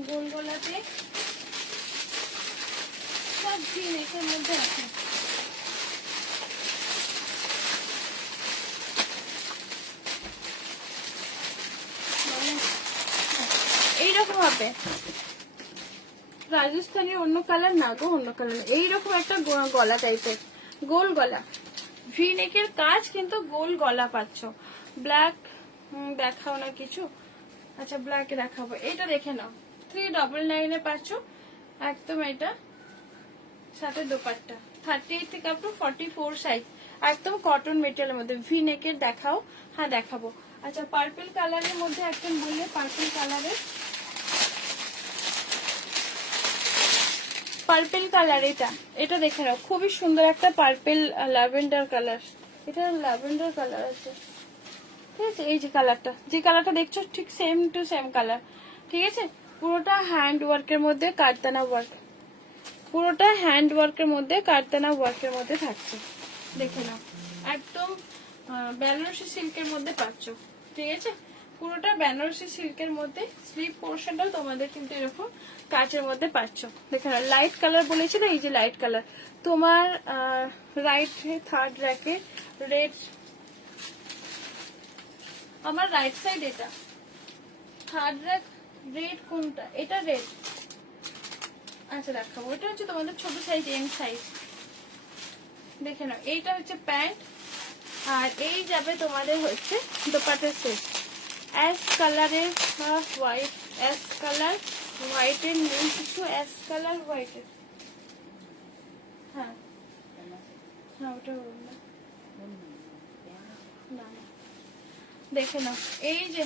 গোল গলাতে সব ভি নেকের মধ্যে আছে। এইরকম হবে, রাজস্থানের অন্য কালার না গো, অন্য কালার, এইরকম একটা গলা টাইপের, গোল গলা, ভি নেকের কাজ কিন্তু গোল গলা পাচ্ছ। ব্ল্যাক দেখাও না কিছু, আচ্ছা ব্ল্যাকে দেখাবো। এটা দেখে নাও 399 এ পাচ্ছ একদম, এটা সাথে দোপাট্টা 38 থেকে আপ টু 44 সাইজ, একদম কটন মেটেরিয়ালের মধ্যে। ভি নেকের দেখাও, হ্যাঁ দেখাবো। আচ্ছা পার্পল কালারের মধ্যে একদম বললে, পার্পল কালারের, পার্পল কালার, এটা এটা দেখে নাও, খুবই সুন্দর একটা পার্পল ল্যাভেন্ডার কালার, এটা ল্যাভেন্ডার কালার আছে, ঠিক আছে? এই যে কালারটা, যে কালারটা দেখছো ঠিক সেম টু সেম কালার, ঠিক আছে? পুরোটা হ্যান্ড ওয়ার্কের মধ্যে কারদানা ওয়ার্ক, পুরোটা হ্যান্ড ওয়ার্কের মধ্যে কারদানা ওয়ার্কের মধ্যে থাকছে, দেখে নাও একদম বেনারসি সিল্কের মধ্যে পাচ্ছ, ঠিক আছে? পুরোটা বেনারসি সিল্কের মধ্যে, স্লিভ পোর্শনটাও তোমাদের কিন্তু এরকম কাচের মধ্যে পাচ্ছ। দেখে নাও লাইট কালার বলেছিল, এই যে লাইট কালার তোমার রাইট থার্ড র্যাকে রেড, আমার রাইট সাইড এটা থার্ড র্যাক রেড, কোনটা এটা রেড, আচ্ছা দেখাবো। এটা হচ্ছে তোমাদের ছোট সাইজ, এম সাইজ, দেখে নাও। এইটা হচ্ছে প্যান্ট, আর এই যাবে তোমাদের হচ্ছে দোপাট্টার সেট, অ্যাশ কালারের হোয়াইট, অ্যাশ কালার হোয়াইটের নেই কিছু, অ্যাশ কালার হোয়াইটের, হ্যাঁ হ্যাঁ ওটা না, দেখে নাও। এই যে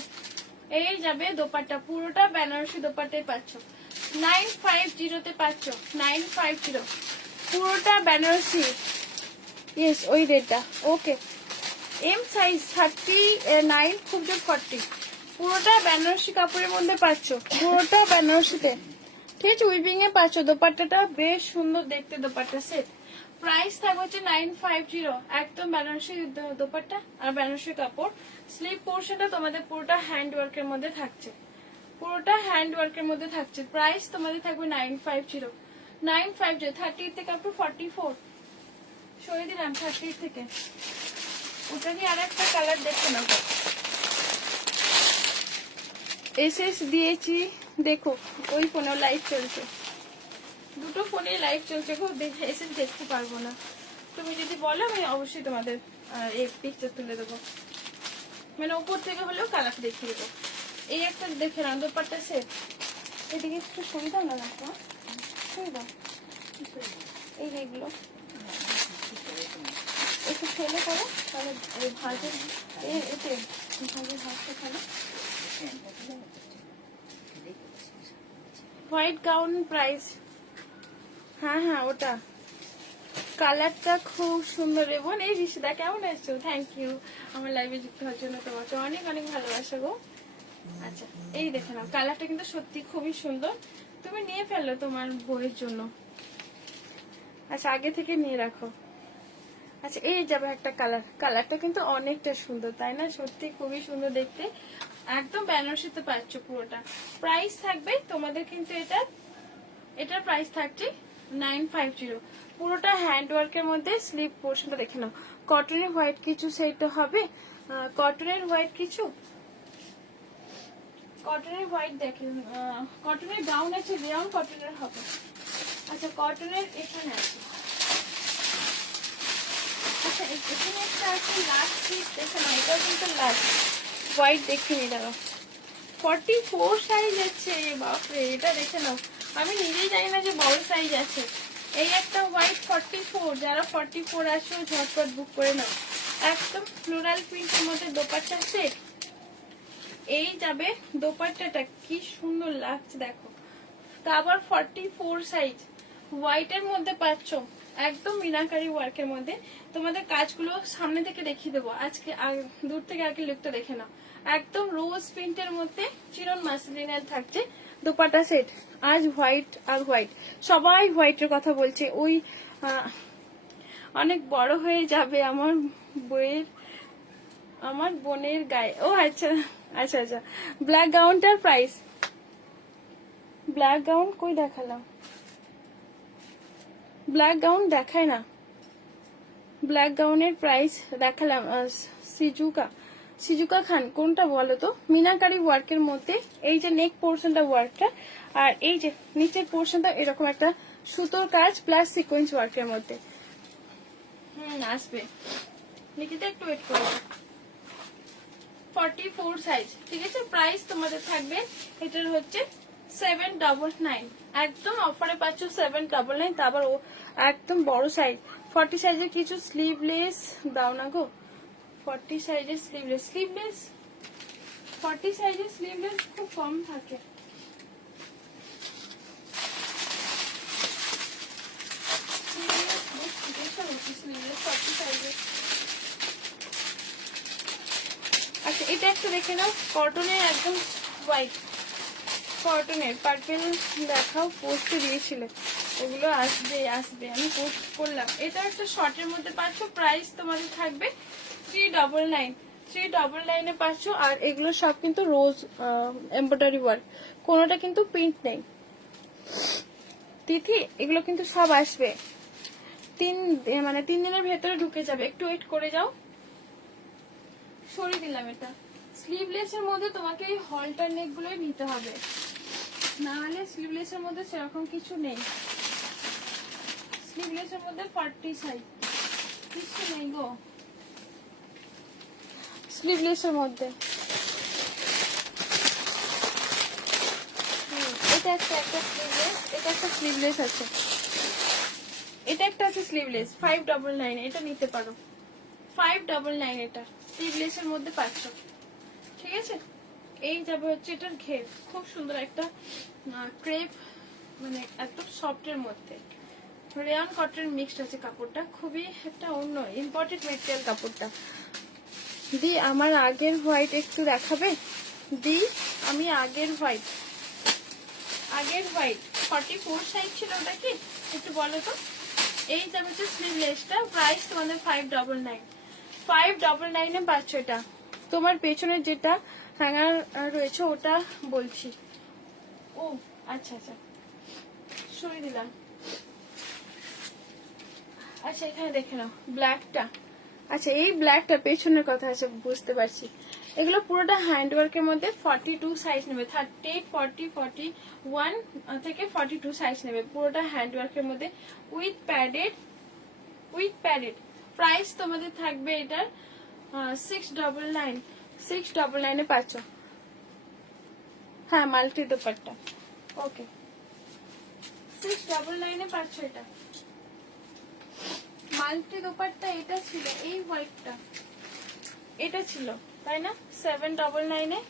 এই যাবে দোপাট্টা, পুরোটা বেনারসি দোপাট্টায় পাচ্ছ, 950 তে পাচ্ছ, 950 পুরোটা বেনারসি। ইয়েস ওই রেটটা, ওকে। এম সাইজ 39, খুব জোর 40, পুরোটা বেনারসি কাপড়ের মধ্যে পাচ্ছ, পুরোটা বেনারসিতে, ঠিক আছে? উইভিং এ পাচ্ছ। দোপাট্টাটা বেশ সুন্দর দেখতে, দোপাট্টা সেট প্রাইস থাকবে হচ্ছে 950, একদম বেনারসি দোপাট্টা আর বেনারসি কাপড়। স্লিভ পোর্শনটা তোমাদের পুরোটা হ্যান্ড ওয়ার্কের মধ্যে থাকছে, পুরোটা হ্যান্ড ওয়ার্কের মধ্যে থাকছে। প্রাইস তোমাদের থাকবে 950, 950, 30 থেকে আপ টু 44 সরিয়ে দিলাম, 30 থেকে। ওটা নিয়ে আর একটা কালার দেখে নাও, এসএস দিয়েছি দেখো, ওই ফোনেও লাইভ চলছে, দুটো ফোনে লাইভ চলছে গো, এসএস দেখতে পারবো না। তুমি যদি বলো আমি অবশ্যই তোমাদের এই পিকচার তুলে দেবো, মানে উপর থেকে হলেও কালার দেখিয়ে দেবো। এই একটা দেখে নাও দোপাট্টা সেট, এদিকে একটু সুবিধা না রাখো, সুবিধা এই যেগুলো একটু ফেলে করো, তাহলে ভাজে এতে ভাজে ভাজতে খাবে। হোয়াইট গাউন প্রাইস হ্যাঁ হ্যাঁ ওটা কালারটা খুব সুন্দর। এবং এই ঋষিদা কেমন আছো? থ্যাংক ইউ আমার লাইভে যুক্ত হওয়ার জন্য, তোমাকে অনেক অনেক ভালোবাসা গো। আচ্ছা এই দেখে নাও, কালারটা কিন্তু সত্যি খুবই সুন্দর, তুমি নিয়ে ফেলো তোমার বইয়ের জন্য। আচ্ছা আগে থেকে নিয়ে রাখো। আচ্ছা এই যাবে একটা কালার, কালারটা কিন্তু অনেকটা সুন্দর তাই না? সত্যি খুবই সুন্দর দেখতে, একদম বেনারসিতে পাচ্ছ পুরোটা। প্রাইস থাকবে তোমাদের কিন্তু এটার প্রাইস থাকছে 950। পুরোটা হ্যান্ড ওয়ার্কের মধ্যে স্লিভ পোর্শনটা দেখে নাও। কটনের হোয়াইট কিছু সেট হবে, কটনের হোয়াইট কিছু, কটনের হোয়াইট দেখেন, কটনের গাউন আছে, রেয়ন কটনের হবে। আচ্ছা কটনের এখানে আছে, আচ্ছা এখানে একটা আছে লাস্ট পিস দেখে নাও, এটাও কিন্তু লাস্ট হোয়াইট দেখে নি দাঁড়াও। 44 সাইজ আছে, বাপরে এটা দেখে নাও, আমি নিজেই জানি না যে বড় সাইজ আছে। এই একটা হোয়াইট 44, যারা 44 আছো ঝটপট বুক করে নাও। একদম ফ্লোরাল প্রিন্টের মধ্যে দোপাট্টা সেট, এই যাবে দোপাট্টাটা কি সুন্দর লাগছে দেখো। তা আবার 44 সাইজ হোয়াইটের মধ্যে পাচ্ছ, একদম মিনাকারি ওয়ার্কের মধ্যে। তোমাদের কাজগুলো সামনে থেকে দেখিয়ে দেবো, আজকে দূর থেকে আগে লুকটা দেখে নাও। একদম রোজ প্রিন্টের মধ্যে চিরন মাসলিনের থাকছে দোপাট্টা সেট। আজ হোয়াইট আর হোয়াইট, সবাই হোয়াইটের কথা বলছে। ওই অনেক বড় হয়ে যাবে আমার বইয়ের, আমার বোনের গায়ে। ও আচ্ছা আচ্ছা আচ্ছা, ব্ল্যাক গাউনটার প্রাইস, ব্ল্যাক গাউন কই দেখালাম, ব্ল্যাক গাউন দেখায় না, ব্ল্যাক গাউনের প্রাইস দেখালাম। সিজুকা খান কোনটা বলো তো? মিনাকারি ওয়ার্কের মধ্যে এই যে নেক পোর্শনটা ওয়ার্কটা, আর এই যে নিচের পোর্শনটা এরকম একটা সুতোর কাজ প্লাস সিকোয়েন্স ওয়ার্কের মধ্যে। আসবে নিকিতে, একটু ওয়েট করো। 44 সাইজ, ঠিক আছে। প্রাইস তোমাদের থাকবে এটার হচ্ছে 799, একদম অফারে পাচ্ছ 799। তারপর ও একদম বড় সাইজ 40 সাইজের কিছু স্লিভলেস দাও না গো। 40 সাইজের স্লিভলেস, 40 সাইজের স্লিভলেস খুব কম থাকে। আচ্ছা এটা একটা দেখে নাও, কটনের একদম হোয়াইট, কটনের পার্পেল দেখাও, পোস্টে দিয়েছিল, ওগুলো আসবে আসবে, আমি পোস্ট করলাম। এটা একটা শর্টের মধ্যে পাচ্ছ, প্রাইস তোমাদের থাকবে 399, 399 পাচ্ছ। আর এগুলো সব কিন্তু রোজ এমব্রয়ডারি ওয়ার্ক, কোনোটা কিন্তু প্রিন্ট নেই তিথি, এগুলো কিন্তু সব আসবে 3 দিনের ভেতরে ঢুকে যাবে, একটু ওয়েট করে যাও। সরিয়ে দিলাম এটা। স্লিভলেস এর মধ্যে তোমাকে এই হলটার নেক গুলোই নিতে হবে, না হলে স্লিভলেস এর মধ্যে সেরকম কিছু নেই। স্লিভলেস এর মধ্যে 40 সাইজ কিছু নেই গো, স্লিভলেস এর মধ্যে। এটা একটা স্লিভলেস, এটা একটা স্লিভলেস আছে, এটা একটা আছে স্লিভলেস 599, এটা নিতে পারো 599, এটা স্লিভলেস এর মধ্যে পাচ্ছ, ঠিক আছে। এই যাবে হচ্ছে এটার ঘের, খুব সুন্দর একটা ক্রেপ, মানে এত সফটের মধ্যে রেয়ন কটন মিক্সড আছে কাপড়টা, খুবই একটা অন্য ইম্পর্টেন্ট মেটেরিয়াল কাপড়টা। দি আমার আগের হোয়াইট একটু দেখাবে দি, আমি আগের হোয়াইট 44 সাইজ ছিল ওটা কি একটু বলো তো। এই যাবে হচ্ছে স্লিভলেসটা, প্রাইস তোমাদের 599 এ পাচ্ছ। এটা তোমার পেছনে যেটা হ্যাঙ্গার রয়েছে ওটা বলছি। ও আচ্ছা আচ্ছা, সরিয়ে দিলাম। আচ্ছা এখানে দেখে নাও ব্ল্যাকটা, আচ্ছা এই ব্ল্যাকটা পেছনের কথা আছে, বুঝতে পারছি। এগুলো পুরোটা হ্যান্ডওয়ার্কের মধ্যে 42 সাইজ নেবে, 38, 40, 41 থেকে 42 সাইজ নেবে, পুরোটা হ্যান্ডওয়ার্কের মধ্যে উইথ প্যাডেড। প্রাইস তোমাদের থাকবে এটার 699 এ পাচ্ছ। হ্যাঁ মাল্টি দোপাট্টা, ওকে 699 এ পাচ্ছ। এটা মাল্টি দোপাট্টা, এটা ছিল এই হোয়াইটটা, এটা ছিল তাই না 799 এ।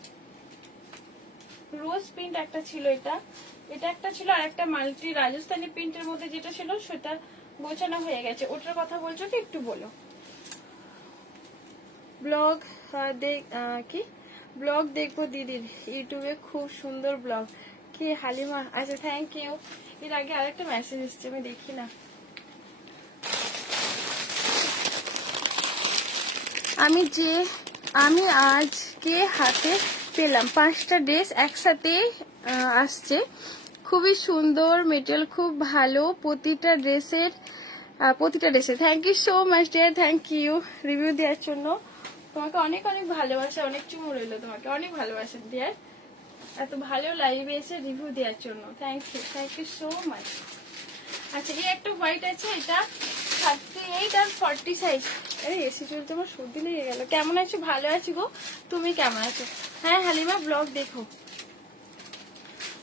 রোজ প্রিন্ট একটা ছিল, এটা এটা একটা ছিল, আর একটা মাল্টি রাজস্থানি প্রিন্টের মধ্যে যেটা ছিল সেটা গোছানো হয়ে গেছে। ওটার কথা বলছো কি একটু বলো। ব্লগ কি ব্লগ দেখবো দিদির ইউটিউবে, খুব সুন্দর ব্লগ। কি হালিমা, আচ্ছা থ্যাংক ইউ। এর আগে আরেকটা মেসেজ এসছে, আমি দেখি না। আমি আজকে হাতে পেলাম 5টা ড্রেস একসাথে আসছে, খুবই সুন্দর, মেটেরিয়াল খুব ভালো প্রতিটা ড্রেসে। Thank you so much dear, thank you review দেওয়ার জন্য। তোমাকে অনেক অনেক ভালোবাসা, অনেক চুমু রইলো তোমাকে, অনেক ভালোবাসা ডিয়ার, এত ভালো লাইভে এসে রিভিউ দেওয়ার জন্য। Thank you so much. আচ্ছা এই একটা হোয়াইট আছে, এটা 38 আর 40 সাইজ। আরে এসি চলতে আমার সর্দি লেগে গেল। কেমন আছো? ভালো আছি গো, তুমি কেমন আছো? হ্যাঁ হালিমা ব্লগ দেখো।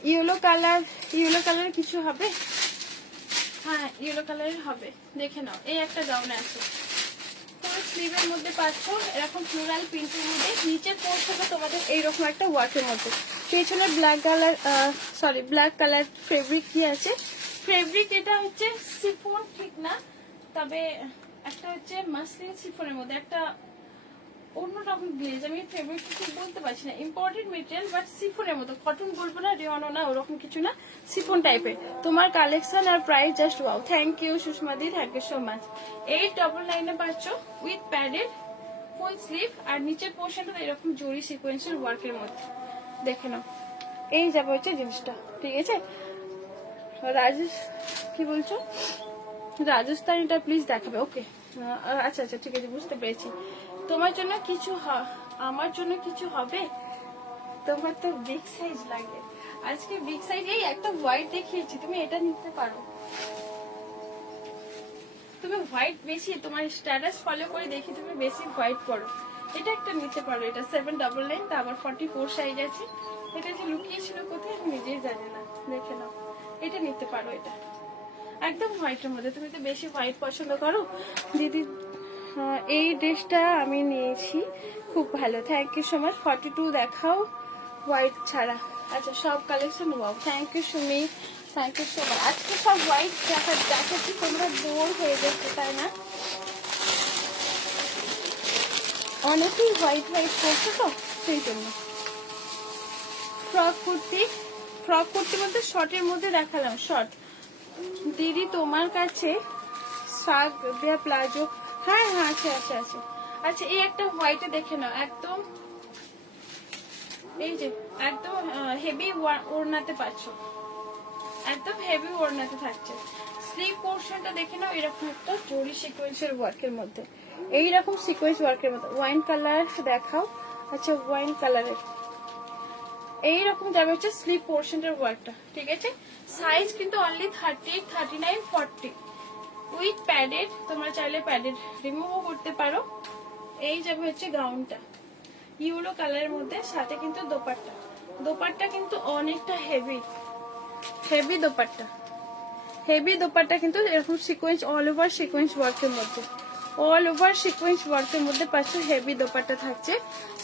ইয়েলো কালার কিছু হবে? হ্যাঁ ইয়েলো কালারের হবে, দেখে নাও। এই একটা গাউন আছে, পুরো স্লিভের মধ্যে পাচ্ছ এরকম ফ্লোরাল প্রিন্টের মধ্যে, নিচের পোর্শনে তোমাদের এইরকম একটা ওয়ার্কের মধ্যে, পেছনে ব্ল্যাক কালার ফেব্রিক কি আছে। ফেব্রিক এটা হচ্ছে সিফন ঠিক না, তবে একটা হচ্ছে মাসলিন সিফনের মধ্যে একটা অন্যরকম গ্লেজ, আমি ফেব্রিক ঠিক বলতে পারছি না। ইম্পর্টেন্ট মেটেরিয়াল বাট সিফনের মতো, কটন বলবো না, রেওয়ানো না, ওরকম কিছু না, সিফন টাইপের। তোমার কালেকশন আর price just wow. Thank you Sushma দি, থ্যাংক ইউ সো মাচ। 899 পাচ্ছ উইথ প্যাডেড ফুল স্লিভ, আর নিচের পোর্শনটা এরকম জরি সিকোয়েন্সের ওয়ার্কের মধ্যে, দেখে নাও। এই যাবে হচ্ছে জিনিসটা, ঠিক আছে। কি বলছো? রাজস্থানীটা প্লিজ দেখাবে, ওকে। আচ্ছা আচ্ছা ঠিক আছে, বুঝতে পেরেছি। তোমার জন্য কিছু আমার জন্য কিছু হবে? তোমার তো বিগ সাইজ লাগে আজকে, বিগ সাইজ। এই একটা হোয়াইট দেখিয়েছি, তুমি এটা নিতে পারো। তুমি হোয়াইট বেশি, তোমার স্ট্যাটাস ফলো করে দেখি তুমি বেশি হোয়াইট করো। এটা একটা নিতে পারো, এটা 799, তা আবার 44 সাইজ আছে। এটা যে লুকিয়েছিল কোথায় আমি নিজেই জানি না, দেখে নাও। এটা নিতে পারো, এটা একদম হোয়াইটের মধ্যে। তুমি তো বেশি হোয়াইট পছন্দ করো দিদি। এই ড্রেসটা আমি নিয়েছি, খুব ভালো, থ্যাংক ইউ সো মাচ। 42 দেখাও হোয়াইট ছাড়া। আচ্ছা সব collection wow, thank you Sumi, thank you so much. আজকে সব হোয়াইট দেখাচ্ছি, তোমরা বোর হয়ে যাচ্ছে তাই না? অনেকেই হোয়াইট করছো তো সেই জন্য। ফ্রক কুর্তি বলতে শর্টের মধ্যে দেখালাম, শর্ট। দিদি তোমার কাছে শাক দেয়া প্লাজো? হ্যাঁ আছে আছে আছে। আচ্ছা এই একটা হোয়াইটে দেখে নাও, একদম এই যে একদম হেভি ওড়নাতে পাচ্ছ, একদম হেভি ওড়নাতে থাকছে। স্লিভ পোর্শনটা দেখে নাও, এরকম একটা জরি সিকোয়েন্সের ওয়ার্কের মধ্যে, এইরকম সিকোয়েন্স ওয়ার্কের মধ্যে। ওয়াইন কালার দেখাও। আচ্ছা ওয়াইন কালারের এইরকম যাবে হচ্ছে স্লিভ পোর্শনের ওয়ার্কটা, ঠিক আছে। সাইজ কিন্তু অনলি 38, 39, 40 উইথ প্যাডেড। তোমরা চাইলে প্যাডেড রিমুভও করতে পারো। এই যাবে হচ্ছে গাউনটা ইউলো কালারের মধ্যে, সাথে কিন্তু দোপাট্টা কিন্তু অনেকটা হেভি দোপাট্টা কিন্তু এরকম সিকোয়েন্স অল ওভার সিকোয়েন্স ওয়ার্কের মধ্যে পাচ্ছ। হেভি দোপাট্টা থাকছে।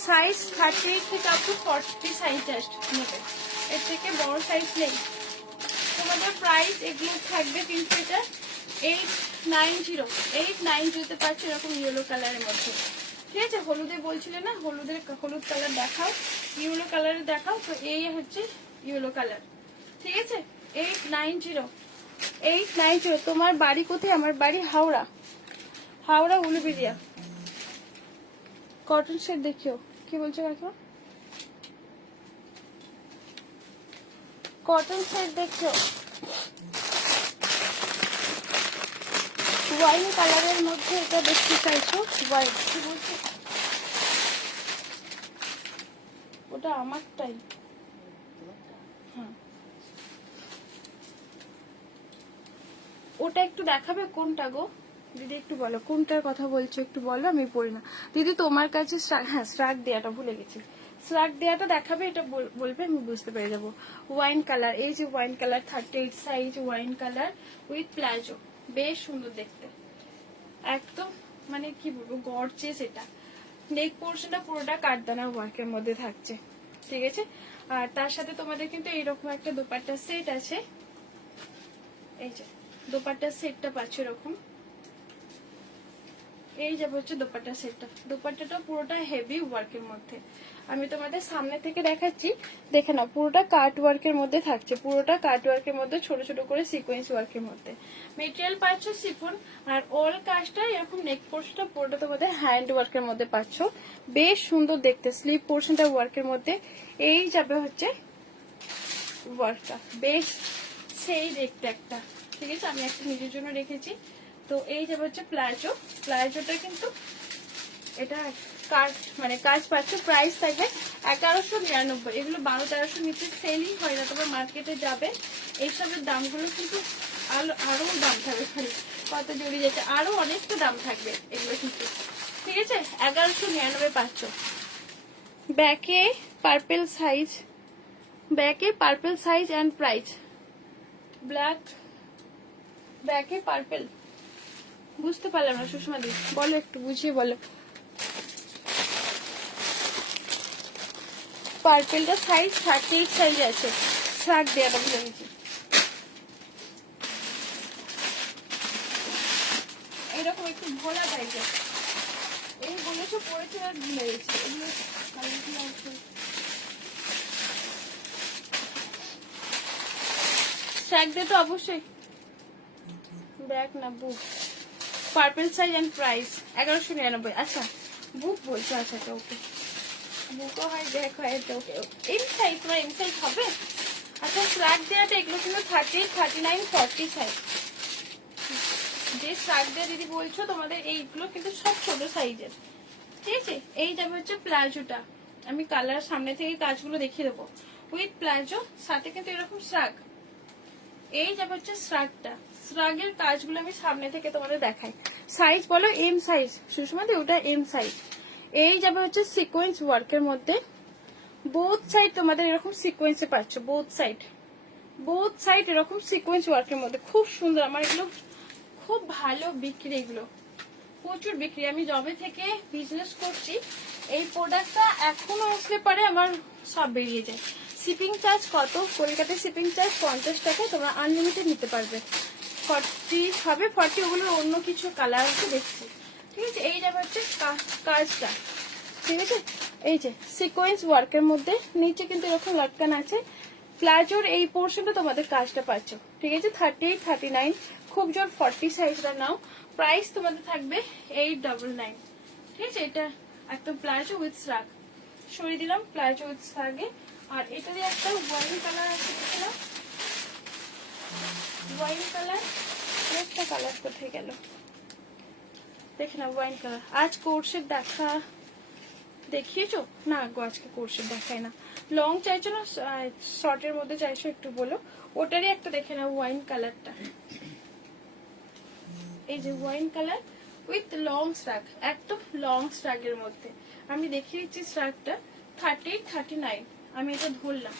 সাইজ 38 থেকে আপ টু 40 সাইজ জাস্ট নেবে, এর থেকে বড় সাইজ নেই। তোমাদের প্রাইস এগুলো থাকবে কিন্তু এটা 890 পাচ্ছ এরকম ইয়েলো কালারের মধ্যে, ঠিক আছে। হলুদে বলছিলে না, হলুদ কালার দেখাও, ইয়েলো কালারের দেখাও। তো এই হচ্ছে ইয়েলো কালার, ঠিক আছে। 890। তোমার বাড়ি কোথায়? আমার বাড়ি হাওড়া উলুবেড়িয়া। কটন সেট দেখিও, কি বলছো কাকিমা? কটন সেট দেখিও, ওয়াইন কালারের মধ্যে এটা দেখতে চাইছো? হোয়াইট কি বলছো? ওটা আমারটাই, হ্যাঁ ওটা একটু দেখাবে কোনটা গো দিদি, একটু বলো কোনটার কথা বলছো, একটু বলো, আমি পড়ি না। দিদি তোমার কাছে হ্যাঁ স্ট্রাক দেয়াটা ভুলে গেছি, স্ট্রাক দেয়াটা দেখাবে, এটা বলবে, আমি বুঝতে পেরে যাবো। ওয়াইন কালার, এই যে wine colour 38 size wine colour with palazzo, বেশ সুন্দর দেখতে, একদম মানে কি বলবো গর্জিয়াস। এটা নেক পোর্শনটা পুরোটা কাঠদানার ওয়ার্কের মধ্যে থাকছে, ঠিক আছে। আর তার সাথে তোমাদের কিন্তু এইরকম একটা দোপাট্টা সেট আছে, এই যে দোপাট্টা সেটটা পাচ্ছ এরকম। এই যাবে হচ্ছে দোপাট্টা সেটটা, দোপাট্টাটা পুরোটা হেভি ওয়ার্কের মধ্যে। আমি তোমাদের সামনে থেকে দেখাচ্ছি, দেখে নাও পুরোটা কাট ওয়ার্কের মধ্যে থাকছে, পুরোটা কাট ওয়ার্কের মধ্যে ছোট ছোট করে সিকোয়েন্স ওয়ার্কের মধ্যে। মেটেরিয়াল পাচ্ছ শিফন, আর অল কাজটা এরকম নেক পোর্শনটা পুরোটা তোমাদের হ্যান্ড ওয়ার্কের মধ্যে পাচ্ছ, বেশ সুন্দর দেখতে। স্লিভ পোর্শনটা ওয়ার্কের মধ্যে, এই যাবে হচ্ছে ওয়ার্কটা, বেশ সেই দেখতে একটা। ঠিক আছে, আমি একটা নিজের জন্য রেখেছি। তো এই যাবে হচ্ছে প্লাজো, প্লাজোটা কিন্তু এটা কাজ মানে কাজ পাচ্ছ, প্রাইস থাকবে 1199। এগুলো 1200-1300 নিচে সেলই হয় না, তবে মার্কেটে যাবে এইসবের দামগুলো কিন্তু আরো দাম থাকবে, খালি কত জড়িয়ে যাচ্ছে, আরো অনেকটা দাম থাকবে এগুলো কিন্তু। ঠিক আছে, 1199 পাচ্ছ। ব্যাকে পার্পেল সাইজ, ব্যাকে purple size and price, black ব্যাকে পার্পেল, বুঝতে পারলাম না সুষমা দি, বলো একটু বুঝিয়ে বলো। পার্পেলটা সাইজ 38 সাইজ আছে, শার্ট দেওয়াটা ভুলে গেছি। এরকম একটু ভোলা টাইপের, এইগুলো সব পড়েছে আর ভুলে গেছি, এগুলো শার্ট দিয়ে তো অবশ্যই, ব্যাগ না বুক, পার্পেল সাইজ এন্ড প্রাইস 1199। আচ্ছা বুক বলছো, আচ্ছা ওকে, বুকও হয় ব্যাগ হয়, ওকে এম সাইজ, তোমার এম সাইজ হবে। আচ্ছা স্লাগ দেওয়াটা এগুলো কিন্তু 38, 39, 40 সাইজ। যে স্লাগ দেওয়া দিদি বলছো তোমাদের এইগুলো কিন্তু সব ছোট সাইজের। ঠিক আছে, এই যাবে হচ্ছে প্লাজোটা, আমি কালার সামনে থেকে কাজগুলো দেখিয়ে দেবো। উইথ প্লাজো সাথে কিন্তু এরকম স্লাগ, এই যাবে হচ্ছে স্লাগটা, স্লাগের কাজগুলো আমি সামনে থেকে তোমাদের দেখাই। সাইজ বলো এম সাইজ, সুষমা দি ওটা এম সাইজ। এই যাবে হচ্ছে সিকোয়েন্স ওয়ার্কের মধ্যে, বোথ সাইড তোমাদের এরকম সিকোয়েন্সে পাচ্ছ, বোথ সাইড এরকম সিকোয়েন্স ওয়ার্কের মধ্যে, খুব সুন্দর। আমার এগুলো খুব ভালো বিক্রি, এগুলো প্রচুর বিক্রি। আমি জবে থেকে বিজনেস করছি, এই প্রোডাক্টটা এখনো আসলে পারে আমার সব বেরিয়ে যায়। শিপিং চার্জ কত? কলকাতায় শিপিং চার্জ 50 টাকা, তোমরা আনলিমিটেড নিতে পারবে। 40 হবে, 40 ওগুলোর অন্য কিছু কালার আছে দেখছি। ঠিক আছে, এই যাবে হচ্ছে কাজটা। ঠিক আছে, এই যে সিকোয়েন্স ওয়ার্কের মধ্যে নিচে কিন্তু এরকম লটকান আছে। প্লাজোর এই পোর্শনটা তোমাদের কাজটা পাচ্ছ। ঠিক আছে, 38, 39, খুব জোর 40 সাইজটা নাও। প্রাইস তোমাদের থাকবে 899। ঠিক আছে, এটা একদম প্লাজো উইথ স্রাগ, সরিয়ে দিলাম প্লাজো উইথ স্রাগে। আর এটারই একটা ওয়াইন কালার আছে, দেখে নাও ওয়াইন কালার, একটা কালার কোথায় গেল দেখে নাও, ওয়াইন কালার। আজ কোর্সের দেখা দেখিয়েছো না গো, আজকে কোর্সের দেখায় না। লং চাইছো না শর্টের মধ্যে চাইছো একটু বলো, ওটারই একটা দেখে নাও ওয়াইন কালারটা। এই যে ওয়াইন কালার উইথ লং স্ট্রাক, একদম লং স্ট্রাকের মধ্যে আমি দেখিয়ে দিচ্ছি। স্ট্রাকটা 38, 39, আমি এটা ধরলাম।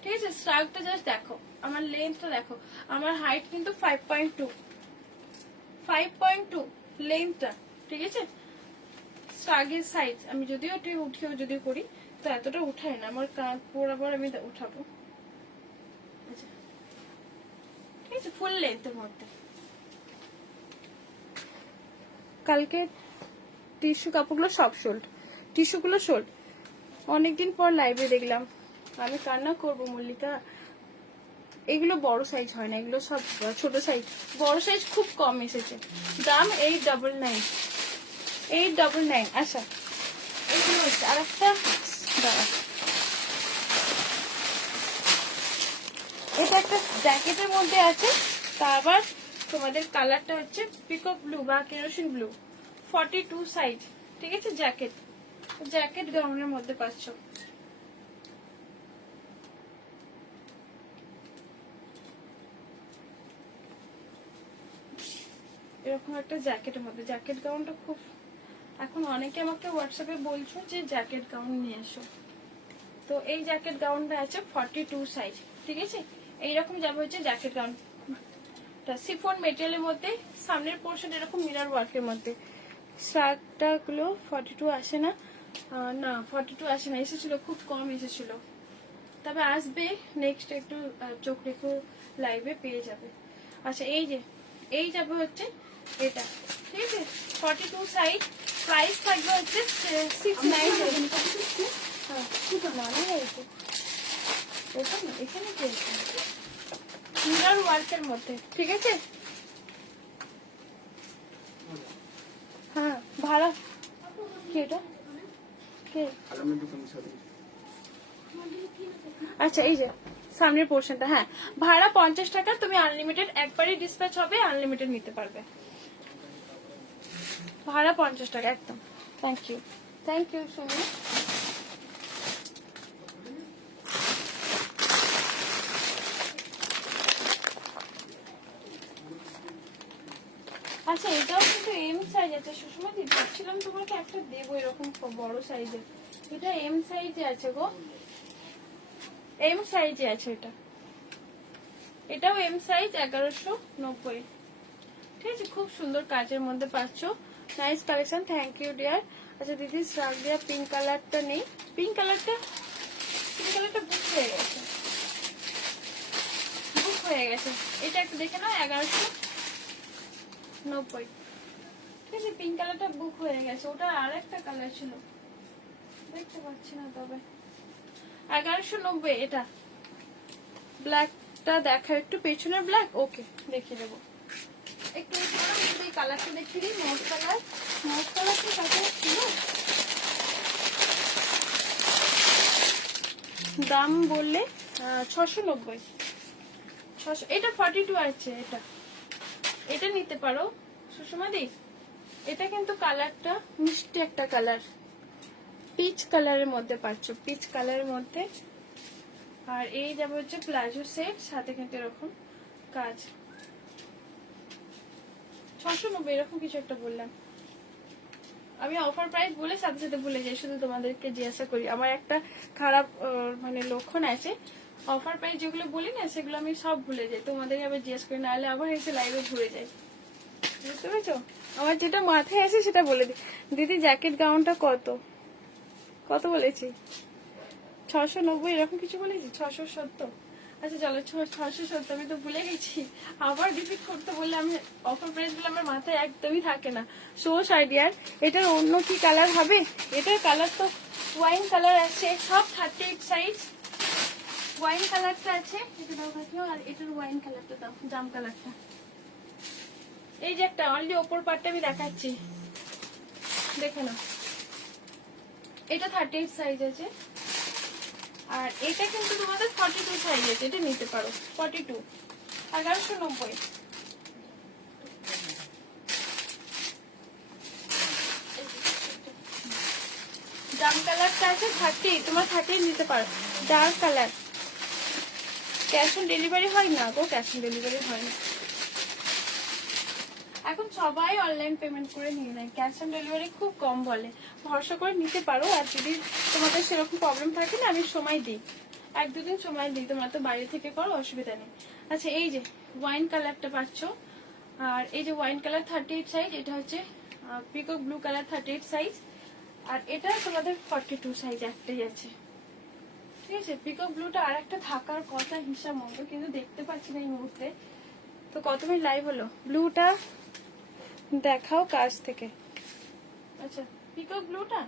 ঠিক আছে, স্ট্রাকটা জাস্ট দেখো, আমার লেন্থটা দেখো, আমার হাইট কিন্তু 5.2 লেন্থটা। ঠিক আছে, স্ট্রাগের সাইজ আমি যদিও এটা উঠিয়েও যদি করি তো এতটা উঠাই না, আমার কাঁধ বরাবর আমি উঠাবো। আচ্ছা ঠিক আছে, ফুল লেন্থের মধ্যে। কালকে টিস্যু কাপড়গুলো সব সোল্ড, টিস্যুগুলো সোল্ড। অনেকদিন পর লাইভে দেখলাম, আমি কান্না করবো মল্লিকা। এগুলো বড় সাইজ হয় না, এগুলো সব ছোট সাইজ, বড় সাইজ খুব কম এসেছে। দাম 899, 899। আচ্ছা এগুলো হচ্ছে আর একটা, এটা একটা জ্যাকেটের মধ্যে আছে, তা আবার তোমাদের কালারটা হচ্ছে পিকক ব্লু বা কেরোসিন ব্লু, 42 সাইজ। ঠিক আছে, জ্যাকেট গাউনের মধ্যে পাচ্ছ। এরকম একটা জ্যাকেটের মধ্যে, জ্যাকেট গাউনটা খুব, এখন অনেকে আমাকে হোয়াটসঅ্যাপে বলছো যে জ্যাকেট গাউন নিয়ে এসো। তো এই জ্যাকেট গাউনটা আছে 42 সাইজ। ঠিক আছে, এইরকম যাবে হচ্ছে জ্যাকেট গাউন, সিফন মেটেরিয়ালের মধ্যে, সামনের পোর্শন এরকম মিরর ওয়ার্কের মধ্যে। শার্টটা গুলো 42 আসে না, না 42 আসে না, এসেছিল খুব কম এসেছিল, তবে আসবে নেক্সট একটু চোখ রেখো লাইভে পেয়ে যাবে। আচ্ছা এই যাবে হচ্ছে এটা, ঠিক আছে 42 সাইজ, প্রাইস থাকবে হচ্ছে 690। হ্যাঁ এখানে মিরর ওয়ার্কের মধ্যে, ঠিক আছে। হ্যাঁ ভাড়া কি এটা কে? আচ্ছা এই যে সামনের পোর্শনটা, হ্যাঁ ভাড়া 50 টাকা, তুমি আনলিমিটেড একবারই ডিসপ্যাচ হবে, আনলিমিটেড নিতে পারবে, ভাড়া 50 টাকা একদম। Thank you Sumi. আচ্ছা এটাও কিন্তু এম সাইজ আছে সুষমা দি, ভাবছিলাম তোমাকে একটা দেবো এরকম বড় সাইজের, এটা এম সাইজে আছে গো, এম সাইজে আছে এটা, এটাও এম সাইজ 1190, ঠিক আছে খুব সুন্দর কাজের মধ্যে পাচ্ছ, nice collection, thank you dear. আচ্ছা দিদি স্ট্রাক দেওয়া পিঙ্ক কালারটা নেই, পিঙ্ক কালারটা বুক হয়ে গেছে, এটা একটু দেখে নাও 1190, ঠিক আছে পিঙ্ক কালারটা বুক হয়ে গেছে, ওটা আর একটা কালার ছিল দেখতে পাচ্ছি না, তবে 1190 এটা ব্ল্যাকটা দেখা একটু পেছনের ব্ল্যাক, ওকে দেখিয়ে দেবো একটু এই কালারটা দেখিয়ে দিই, মোট কালারটা কাছে ছিল, দাম বললে 690, এটা 42 আছে, এটা নিতে পারো সুষমা দি, এটা কিন্তু কালারটা মিষ্টি একটা কালার, পিচ কালারের মধ্যে পাচ্ছ, পিচ কালারের মধ্যে, আর এই যাবে হচ্ছে প্লাজো সেট, সাথে কিন্তু এরকম কাজ, 690 এরকম কিছু একটা বললাম আমি, অফার প্রাইস বলে সাথে সাথে ভুলে যাই, শুধু তোমাদেরকে জিজ্ঞাসা করি, আমার একটা খারাপ মানে লক্ষণ আছে, অফার প্রাইস যেগুলো বলি না সেগুলো আমি সব ভুলে যাই, তোমাদের আবার জিজ্ঞাসা করি, নাহলে আবার এসে লাইভে ঘুরে যাই, বুঝতে পেরেছো, আমার যেটা মাথায় আসে সেটা বলে দিই। দিদি জ্যাকেট গাউনটা কত বলেছি? 690 এরকম কিছু বলেছি, 670, আচ্ছা চলো 670, আমি তো ভুলে গেছি, আবার রিপিট করতে বললে আমি অফার প্রাইস গুলো আমার মাথায় একদমই থাকে না, সোস আইডিয়ার। এটার অন্য কি কালার হবে? এটার কালার তো ওয়াইন কালার আছে, সব 38 সাইজ ওয়াইন কালারটা আছে, এটা দাও দেখিও, আর এটার ওয়াইন কালারটা দাও, জাম কালারটা, এই যে একটা অনলি ওপর পার্টটা আমি দেখাচ্ছি, দেখে নাও, এটা 38 সাইজ আছে, আর এটা কিন্তু তোমাদের 42 সাইজ আছে, এটা নিতে পারো 42, 1190। জাম কালারটা আছে 30, তোমার 30 নিতে পারো, dark colour, cash on delivery হয় না গো, ক্যাশ অন ডেলিভারি হয় না, এখন সবাই অনলাইন পেমেন্ট করে নিয়ে নেয়, ক্যাশ অন ডেলিভারি খুব কম বলে, ভরসা করে নিতে পারো, আর যদি তোমাদের সেরকম প্রবলেম থাকে না আমি সময় দিই, 1-2 দিন সময় দিই, তোমরা তো বাইরে থেকে করো অসুবিধা নেই। আচ্ছা এই যে ওয়াইন কালারটা পাচ্ছ, আর এই যে ওয়াইন কালার 38 সাইজ, এটা হচ্ছে পিকক ব্লু কালার 38 সাইজ, আর এটা তোমাদের 42 সাইজ একটাই আছে, ঠিক আছে। পিকক ব্লুটা আর একটা থাকার কথা হিসাব মতো, কিন্তু দেখতে পাচ্ছি না এই মুহূর্তে, তো কত মিনিট লাইভ হলো, ব্লুটা দেখাও কাছ থেকে, আচ্ছা পিকক ব্লুটা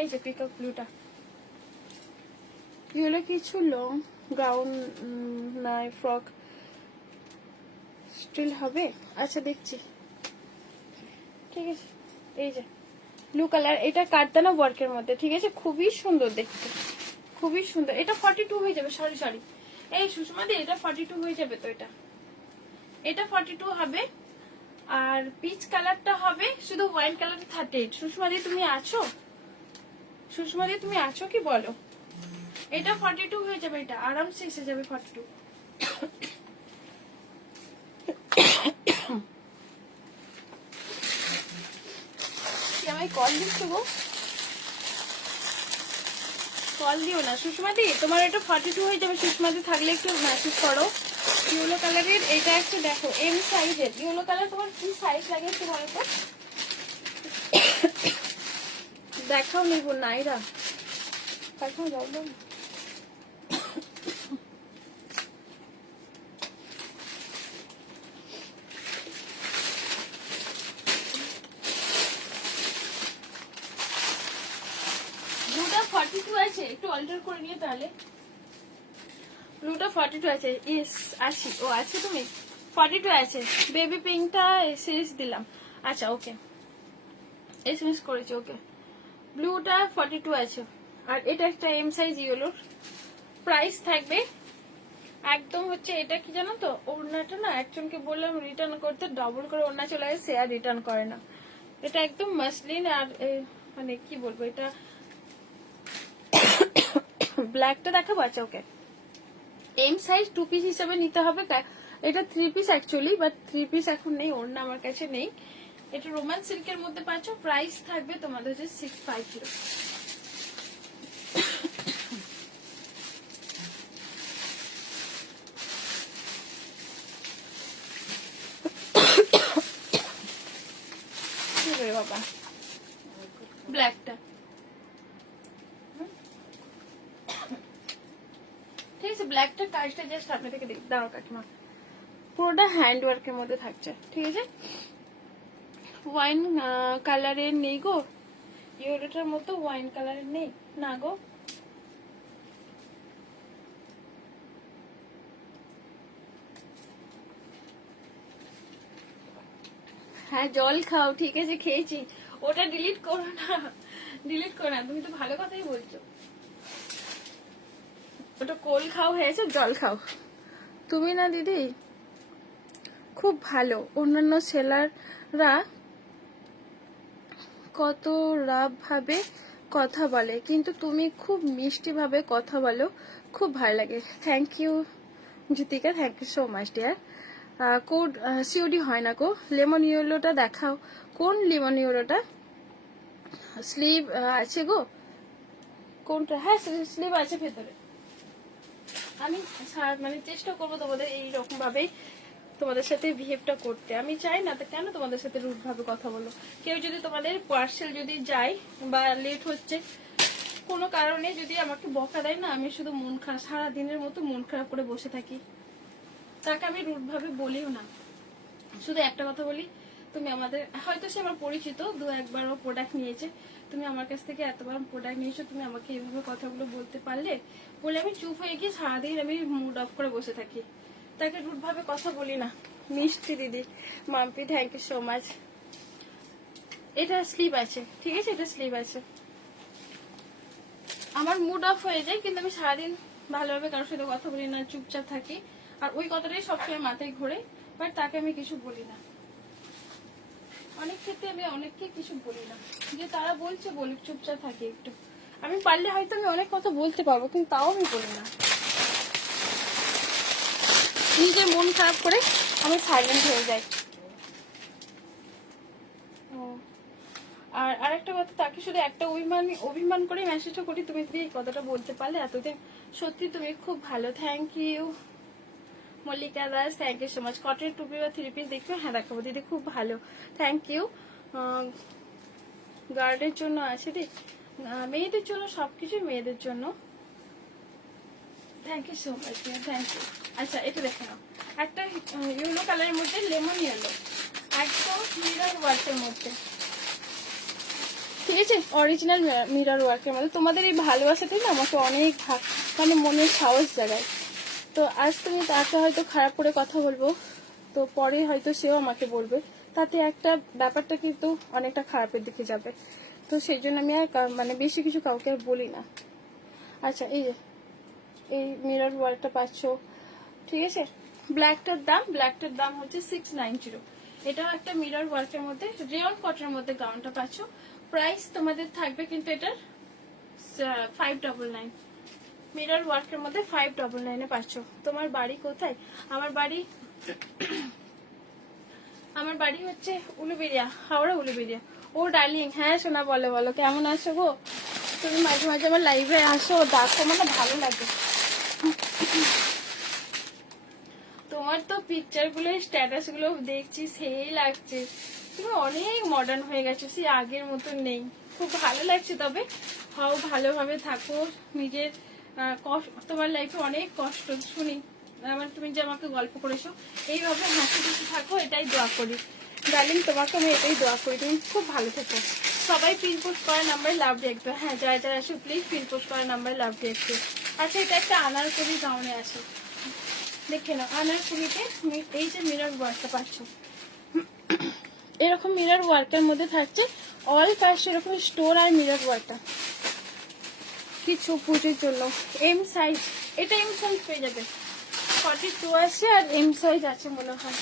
এই যে পিকক ব্লুটা, এগুলো কিছু লং গাউন নাই, ফ্রক স্টিল হবে, আচ্ছা দেখছি, ঠিক আছে। এই যে ব্লু কালার, এটা কাটদানা ওয়ার্কের মধ্যে, ঠিক আছে, খুবই সুন্দর দেখতে, খুবই সুন্দর, এটা 42 হয়ে যাবে, সরি এই সুষমা দি, এটা 42 হয়ে যাবে, তো এটা 42 হবে, আর পিচ কালারটা হবে, শুধু ওয়াইন কালারটা 38। সুষমা দি তুমি আছো কি বলো, এটা 42 হয়ে যাবে, এটা আরামসে এসে যাবে 42। কি আমায় কল দিচ্ছ গো? কল দিও না সুষমাদি, তোমার এটা 42 হয়ে যাবে। সুষমাদি থাকলে একটু মেসেজ করো। ইয়েলো কালারের এটা একটু দেখো, এম সাইজের ইয়েলো কালার। তোমার কি সাইজ লাগে একটু বলো তো। দেখাও নেবো নাইরা, দেখাও যাও দাও। ব্লুটা 42 আছে, একটু অল্টার করে নিয়ে তাহলে। ব্লুটা 42 আছে, ইস আছি ও আছে, তুমি 42 আছে। বেবি পিঙ্কটা সিরিজ দিলাম। আচ্ছা ওকে, এসএমএস করেছি, ওকে। ব্লুটা 42 আছে, আর এটা একটা এম সাইজ ইয়েলোর। প্রাইস থাকবে একদম হচ্ছে, এটা কি জানো তো, ওড়নাটা না একজনকে বললাম রিটার্ন করতে, ডবল করে ওড়না চলে গেছে, আর রিটার্ন করে না। এটা একদম মাসলিন, আর মানে কি বলবো, এটা ব্ল্যাকটা দেখাবো। আচ্ছা ওকে, এম সাইজ 2 পিস হিসাবে নিতে হবে। এটা 3 পিস অ্যাকচুয়ালি, বাট 3 পিস এখন নেই, ওড়না আমার কাছে নেই। এটা রোমান সিল্কের মধ্যে পাচ্ছ। প্রাইস থাকবে তোমাদের হচ্ছে 650। বাবা ব্ল্যাকটা ঠিক আছে, ব্ল্যাকটা কাজটা জাস্ট আপনাদেরকে দাও কাকিমা, পুরোটা হ্যান্ড ওয়ার্কের মধ্যে থাকছে, ঠিক আছে। ওয়াইন কালারের নেই গো, ইয়েলোটার মতো ওয়াইন কালারের নেই না গো। হ্যাঁ জল খাও, ঠিক আছে খেয়েছি। ওটা ডিলিট করো না, ডিলিট করো না, তুমি তো ভালো কথাই বলছো। ওটা কোল খাও হয়েছে, জল খাও। তুমি না দিদি খুব ভালো, অন্যান্য সেলাররা কত রাব ভাবে কথা বলে, কিন্তু তুমি খুব মিষ্টি ভাবে কথা বলো, খুব ভালো লাগে। Thank you Jyotika, thank you so much dear. Code COD হয় না গো। লেমন ইয়েলোটা দেখাও, কোন লেমন ইয়েলোটা? স্লিভ আছে গো কোনটা? হ্যাঁ স্লিভ আছে ভেতরে। আমি মানে চেষ্টা করবো তোমাদের এইরকম ভাবেই তোমাদের সাথে বিহেভটা করতে। আমি চাই না তো কেন তোমাদের সাথে রুড ভাবে কথা বলো। কেউ যদি তোমাদের পার্সেল যদি যায় বা লেট হচ্ছে কোনো কারণে যদি আমাকে বকা দেয় না, আমি শুধু মন খারাপ, সারাদিনের মতো মন খারাপ করে বসে থাকি। তাকে আমি রুড ভাবে বলিও না, শুধু একটা কথা বলি, তুমি আমাদের, হয়তো সে আমার পরিচিত, 2-1 বার প্রোডাক্ট নিয়েছে, তুমি আমার কাছ থেকে এতবার প্রোডাক্ট নিয়েছো, তুমি আমাকে এইভাবে কথাগুলো বলতে পারলে বলে আমি চুপ হয়ে গিয়ে সারাদিন আমি মুড অফ করে বসে থাকি। তাকে রুড ভাবে কথা বলি না। মিষ্টি দিদি, Mampi thank you so much. এটা স্লিভ আছে, ঠিক আছে, এটা স্লিভ আছে। আমার মুড অফ হয়ে যায়, কিন্তু আমি সারাদিন ভালোভাবে কারোর সাথে কথা বলি না, চুপচাপ থাকি, আর ওই কথাটাই সবসময় মাথায় ঘোরে, বাট তাকে আমি কিছু বলি না। অনেক ক্ষেত্রে আমি অনেককে কিছু বলি না, যে তারা বলছে বলুক, চুপচাপ থাকি একটু। আমি পারলে হয়তো আমি অনেক কথা বলতে পারবো, কিন্তু তাও আমি বলি না। নিজের মন খারাপ করে আমি সাইলেন্ট হয়ে যাই। আর আরেকটা কথা, তাকে শুধু একটা অভিমান করে মেসেজটা করি, তুমি যদি এই কথাটা বলতে পারলে এতদিন, সত্যি তুমি খুব ভালো। Thank you Mallika Das, thank you so much. কটের টুপি বা 3 পিস দেখবে? হ্যাঁ দেখাবো দিদি, খুব ভালো, থ্যাংক ইউ। গার্ডের জন্য আছে দি, মেয়েদের জন্য সবকিছু মেয়েদের জন্য। Thank you so much, thank you. আচ্ছা এটা দেখে নাও, একটা ইয়েলো কালারের মধ্যে, লেমন ইয়েলো, একদম মিরর ওয়ার্কের মধ্যে, ঠিক আছে, অরিজিনাল মিরর ওয়ার্কের মধ্যে। তোমাদের এই ভালোবাসাটাই না আমাকে অনেক মানে মনের সাহস জাগায়। তো আজ তুমি তাকে হয়তো খারাপ করে কথা বলবো, তো পরে হয়তো সেও আমাকে বলবে, তাতে একটা ব্যাপারটা কিন্তু অনেকটা খারাপের দিকে যাবে। তো সেই জন্য আমি আর মানে বেশি কিছু কাউকে আর বলি না। আচ্ছা এই যে এই মিরর ওয়ার্কটা পাচ্ছ, ঠিক আছে। ব্ল্যাকটার দাম হচ্ছে 690। এটাও একটা মিরর ওয়ার্কের মধ্যে, রেয়ন কটনের মধ্যে গাউনটা পাচ্ছ। প্রাইস তোমাদের থাকবে কিন্তু এটার 599। মিরর ওয়ার্কের মধ্যে 599 পাচ্ছ। তোমার বাড়ি কোথায়? আমার বাড়ি হচ্ছে উলুবেড়িয়া, হাওড়া উলুবেড়িয়া। ও ডার্লিং, হ্যাঁ সোনা বলো বলো, কেমন আছো গো? তুমি মাঝে মাঝে আমার লাইভে আসো, দেখো, মানে ভালো লাগে। তোমার তো পিকচার গুলো, স্ট্যাটাস গুলো দেখছি, সেই লাগছে তুমি অনেক মডার্ন হয়ে গেছো, সেই আগের মতো নেই। খুব ভালো লাগছে। তবে হও, ভালোভাবে থাকো। নিজের তোমার লাইফে অনেক কষ্ট শুনি, আমার তুমি যে আমাকে গল্প করেছো, এইভাবে হাসি খুশি থাকো, এটাই দোয়া করি ডার্লিং। তোমাকে আমি এটাই দোয়া করি, তুমি খুব ভালো থেকো। সবাই পিন পোস্ট করার নাম্বারে লাভ রেখবে। হ্যাঁ, যারা যারা আসো প্লিজ পিন পোস্ট করার নাম্বারে লাভ রেখবে। আচ্ছা, এটা একটা আনারকলি গাউনে আছে, দেখে নাও। আনারকলিতে এই যে মিরর ওয়ার্কটা পাচ্ছ, এরকম মিরর ওয়ার্কের মধ্যে থাকছে অল পাশে এরকম স্টোর আর মিরর ওয়ার্কটা কিছু পুজোর জন্য। এম সাইজ, এটা এম সাইজ পেয়ে যাবে, 42 আছে আর এম সাইজ আছে মনে হয়।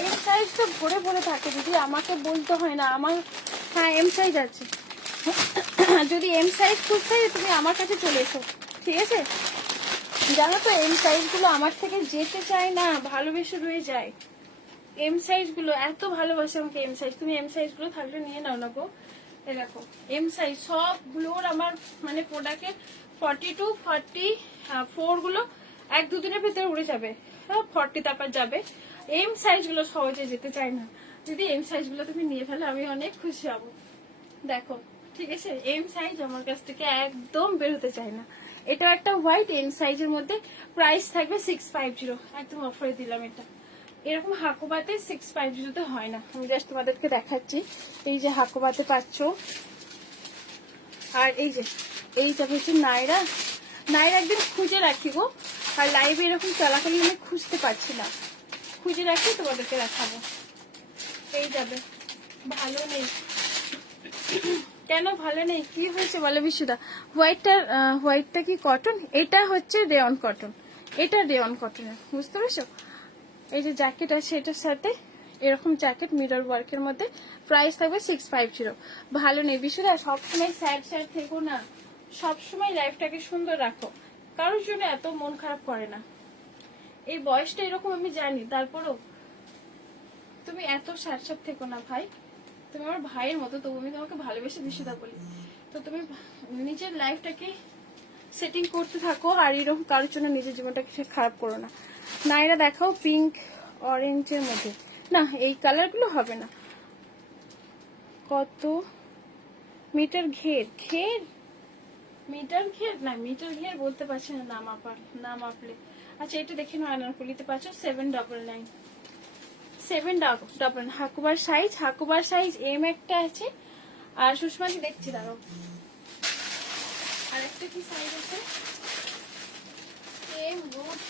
এম সাইজ তো ভরে ভরে থাকে দিদি, আমাকে বলতে হয় না আমার। হ্যাঁ, এম সাইজ আছে। যদি এম সাইজ খুঁজতে হয় তুমি আমার কাছে চলে এসো, ঠিক আছে? জানো তো এম সাইজ গুলো আমার থেকে যেতে চায় না, ভালোবেসে রয়ে যায়। এম সাইজ গুলো এত ভালোবাসে আমাকে। এম সাইজ, তুমি এম সাইজ গুলো থাকলে নিয়ে নাও না গো। দেখো এম সাইজ সবগুলোর আমার মানে প্রোডাক্টের 42, 44 গুলো 1-2 দিনের ভিতরে উড়ে যাবে। 40 তারপর যাবে। এম সাইজ গুলো সহজে যেতে চায় না। যদি এম সাইজ গুলো তুমি নিয়ে ফেলো আমি অনেক খুশি হব। দেখো, ঠিক আছে? এম সাইজ আমার কাছ থেকে একদম বের হতে চায় না। এটা একটা হোয়াইট এম সাইজের মধ্যে, প্রাইস থাকবে 650, একদম অফারে দিলাম এটা। এরকম হাকুবাতে 650 হয় না। আমি জাস্ট তোমাদেরকে দেখাচ্ছি। এই যে হাকুবাতে পাচ্ছ, আর এই যে এইটা হচ্ছে নাইরা। নাইরা একদিন খুঁজে রাখি গো, আর লাইভে এরকম চলাকালীন আমি খুঁজতে পারছি না, খুঁজে রাখি তোমাদেরকে দেখাবো। এই যাবে, ভালো নেই কেন? ভালো নেই কি হয়েছে বলো বিশুদা? হোয়াইটটা কি কটন? এটা হচ্ছে রেয়ন কটন, এটা রেয়ন কটনের, বুঝতে পারছো? এই যে জ্যাকেট আছে এটার সাথে, এরকম জ্যাকেট মিরর ওয়ার্কের মধ্যে, প্রাইস থাকবে 650। ভালো নেই বিশুদা, সবসময় স্যাড স্যাড থেকো না, সবসময় লাইফটাকে সুন্দর রাখো, কারোর জন্য এত মন খারাপ করে না। এই বয়সটা এরকম আমি জানি, তারপরও তুমি এত স্যাড স্যাড থেকো না ভাই। তুমি আমার ভাইয়ের মতো, তবু আমি তোমাকে ভালোবেসে বিশুদা বলি। তো তুমি নিজের লাইফটাকে সেটিং করতে থাকো, আর এরকম কারোর জন্য নিজের জীবনটাকে খারাপ করো না। নাইরা দেখাও পিঙ্ক অরেঞ্জের মধ্যে। না, এই কালারগুলো হবে না। কত মিটার ঘের? মিটার ঘের না, মিটার ঘের বলতে পারছি না, নাম আপলে। আচ্ছা, এটা দেখে নাও, আনারকলিতে পাচ্ছ 799, 799। হাকুবার সাইজ এম একটা আছে, আর সুষমাকে দেখছি, দাঁড়াও আর একটা কি সাইজ আছে, এম রুট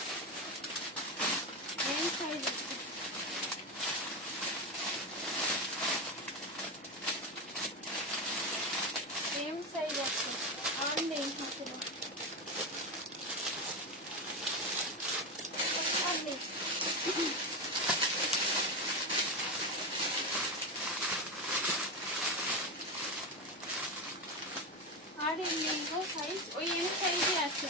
এম সাইজ আছে। এম সাইজ আছে, আর নেই হাকুবা, আর নেই। আর এই লেহেঙ্গা সাইজ ওই এম সাইজে আছে।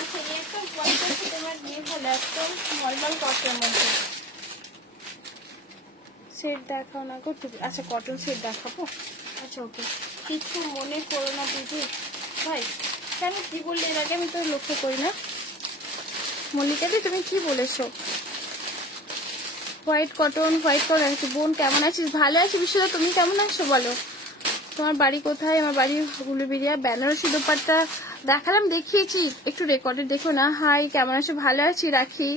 আচ্ছা, এই একটা হোয়াইট আছে তোমার, নিয়ে ভালো একদম নর্মাল কটনের মধ্যে। সেট দেখাও না গো তুমি। আচ্ছা, কটন সেট দেখাবো। আচ্ছা ওকে, কিছু মনে করো না দিদি ভাই। কেন, কি বললে এর আগে? আমি তো লক্ষ্য করি না। মল্লিকাদি তুমি কি বলেছো? হোয়াইট কটন আছে। বোন কেমন আছিস? ভালো আছি বিশ্বদা, তুমি কেমন আছো বলো? তোমার বাড়ি কোথায়? আমার বাড়ি হুলুবেড়িয়া। বেনারসি দোপাট্টা দেখালাম, দেখিয়েছি, একটু রেকর্ডে দেখো না। হাই, কেমন আছো? ভালো আছি রাখি,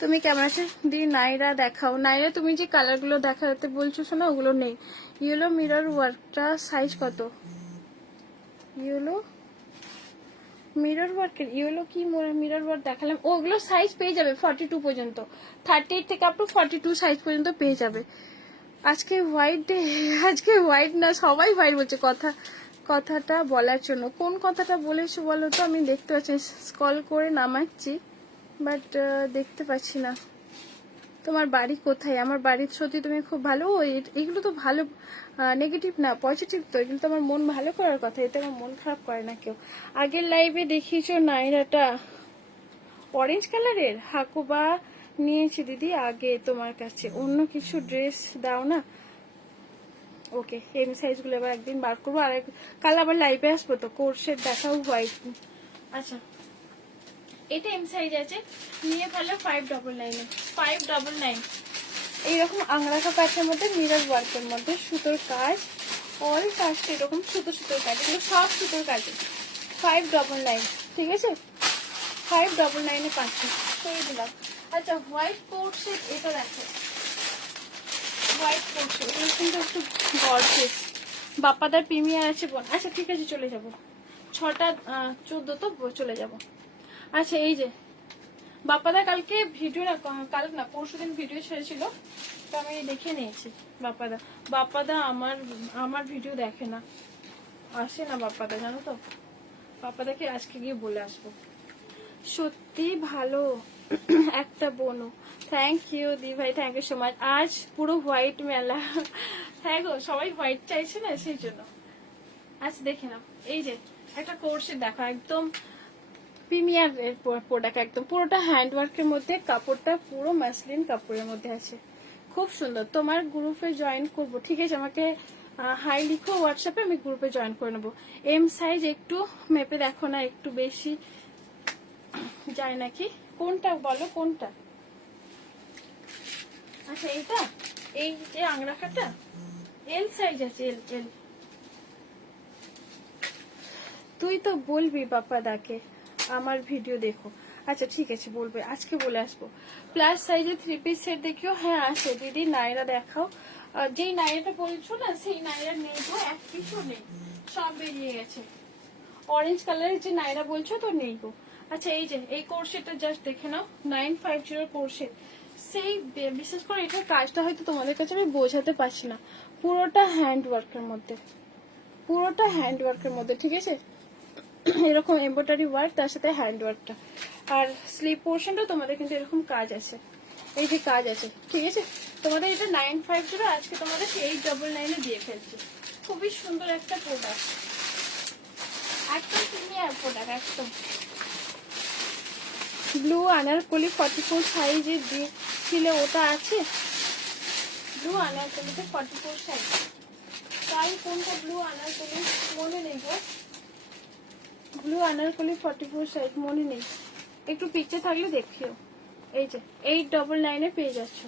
তুমি কেমন আছো? দি নাইরা দেখাও। নাইরা তুমি যে কালারগুলো দেখাতে বলছো শোনা, ওগুলো নেই। ইয়েলো মিরর ওয়ার্কটা সাইজ কত? ইয়েলো মিরর ওয়ার্কের ইয়েলো কি মিরর ওয়ার্ক দেখালাম, ওগুলো সাইজ পেয়ে যাবে 42 পর্যন্ত, 38 থেকে আপ টু 42 সাইজ পর্যন্ত পেয়ে যাবে। আজকে হোয়াইট ডে, আজকে হোয়াইট না, সবাই হোয়াইট বলছে। কথাটা বলার জন্য কোন কথাটা বলেছো বলো তো? আমি দেখতে পাচ্ছি, স্ক্রল করে নামাচ্ছি, বাট দেখতে পাচ্ছি না। তোমার বাড়ি কোথায়? আমার বাড়ির সত্যি তুমি খুব ভালো। এগুলো তো ভালো, নেগেটিভ না, পজিটিভ তো। এগুলো তো আমার মন ভালো করার কথা, এতে আমার মন খারাপ করে না কেউ। আগের লাইভে দেখিয়েছো নাইরাটা অরেঞ্জ কালারের, হাকুবা নিয়েছি দিদি আগে তোমার কাছে, অন্য কিছু ড্রেস দাও না। ওকে, এম সাইজগুলো এবার একদিন বার করবো। আর কাল আবার লাইভে আসবো তো, কোর্সের দেখাও হোয়াইট। আচ্ছা, এটা এম সাইজ আছে, নিয়ে ফেলো 599 599। এইরকম আংরাখা প্যাচের মধ্যে মিরর ওয়ার্কের মধ্যে সুতোর কাজ, অল কাজটা এরকম সুতোর কাজ, এগুলো সব সুতোর কাজে 599, ঠিক আছে? 599 পাচ্ছি, করে দিলাম। আচ্ছা, হোয়াইট কোট সেট, এটা দেখো হোয়াইট কোট সেট, এগুলো কিন্তু একটু গর্জিয়াস। বাপ্পাদার প্রিমিয়ার আছে বোন। আচ্ছা ঠিক আছে, চলে যাব 6টা 14 তো চলে যাব। আচ্ছা এই যে বাপ্পাদা কালকে ভিডিও না, কাল না পরশুদিন ভিডিও ছেড়েছিল, তো আমি দেখে নিয়েছি। বাপ্পাদা আমার ভিডিও দেখে না, আসে না বাপ্পাদা, জানো তো। বাপ্পাদাকে আজকে গিয়ে বলে আসবো। সত্যি ভালো একটা বোনও। থ্যাংক ইউ দি ভাই, থ্যাংক ইউ সো মাচ। আজ পুরো হোয়াইট মেলা। হ্যাঁ গো, সবাই হোয়াইট চাইছে না, সেই জন্য। আচ্ছা দেখে নাও, এই যে একটা কোর্সের দেখো, একদম প্রিমিয়ার প্রোডাক্ট, একদম পুরোটা হ্যান্ডওয়ার্কের মধ্যে, কাপড়টা পুরো মাসলিন কাপড়ের মধ্যে আছে, খুব সুন্দর। তোমার গ্রুপে জয়েন করবো, ঠিক আছে? আমাকে হাই লিখো হোয়াটসঅ্যাপে, আমি গ্রুপে জয়েন করে নেবো। এম সাইজ একটু মেপে দেখো না, একটু বেশি যায় নাকি? কোনটা বলো, কোনটা? আচ্ছা এইটা, এই যে আংরাখাটা এল সাইজ আছে, এল এল। তুই তো বলবি বাপ্পাদাকে আমার ভিডিও দেখো। আচ্ছা ঠিক আছে, বলবে, আজকে বলে আসবো। প্লাস সাইজে 3 পিস সেট দেখিও। হ্যাঁ আছে দিদি, নাইরা দেখাও। যেই নাইরাটা বলছো না, সেই নাইরা নেই গো, এক পিসও নেই, সব বেরিয়ে গেছে। অরেঞ্জ কালারের যে নাইরা বলছো তো, নেই গো। আচ্ছা এই যে এই কোর্সেটটা জাস্ট দেখে নাও, 950 কোর্সেট। সেই বিশেষ করে এটার কাজটা হয়তো তোমাদের কাছে আমি বোঝাতে পারছি না, পুরোটা হ্যান্ড ওয়ার্কের মধ্যে, পুরোটা হ্যান্ড ওয়ার্কের মধ্যে, ঠিক আছে? এরকম এমব্রয়ডারি ওয়ার্ক, তার সাথে হ্যান্ড ওয়ার্কটা। আর স্লিপ পোর্শনটা তোমাদের কিন্তু এরকম কাজ আছে, এই যে কাজ আছে, ঠিক আছে? তোমাদের এটা 950, আজকে তোমাদের 899 দিয়ে ফেলছে। খুবই সুন্দর একটা প্রোডাক্ট, একদম প্রিমিয়ার প্রোডাক্ট, একদম। ব্লু আনারকলি 44 সাইজে দিয়েছিলে, ওটা আছে? ব্লু আনারকলিতে 44 সাইজ, তাই কোনটা ব্লু আনারকলি মনে নেই গো। ব্লু আনারকলি 44 সাইজ মনে নেই, একটু পিকচার থাকলে দেখিও। এই যে 899 পেয়ে যাচ্ছ।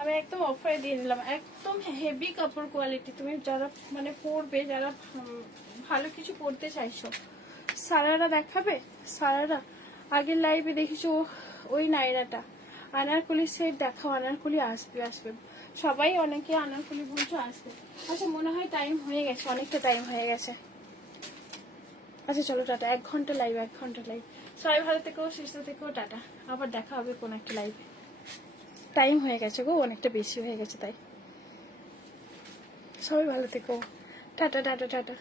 আমি একদম অফারে দিয়ে নিলাম, একদম হেভি কাপড় কোয়ালিটি। তুমি যারা মানে পরবে, যারা ভালো কিছু পরতে চাইছো, সারারা দেখাবে। সারারা আগের লাইভে দেখিছো ওই নাইরাটা, আনারকলি সেট দেখাও। আনারকলি আসবে আসবে, সবাই অনেকে আনারকলি বলছো, আসবে। আচ্ছা মনে হয় টাইম হয়ে গেছে, অনেকটা টাইম হয়ে গেছে। আচ্ছা চলো টাটা, 1 ঘন্টা লাইভ, 1 ঘন্টা লাইভ। সবাই ভালো থেকো, সুস্থ থেকো, টাটা। আবার দেখা হবে কোন একটা লাইভে। টাইম হয়ে গেছে গো, অনেকটা বেশি হয়ে গেছে, তাই সবাই ভালো থেকো, টাটা টাটা টাটা।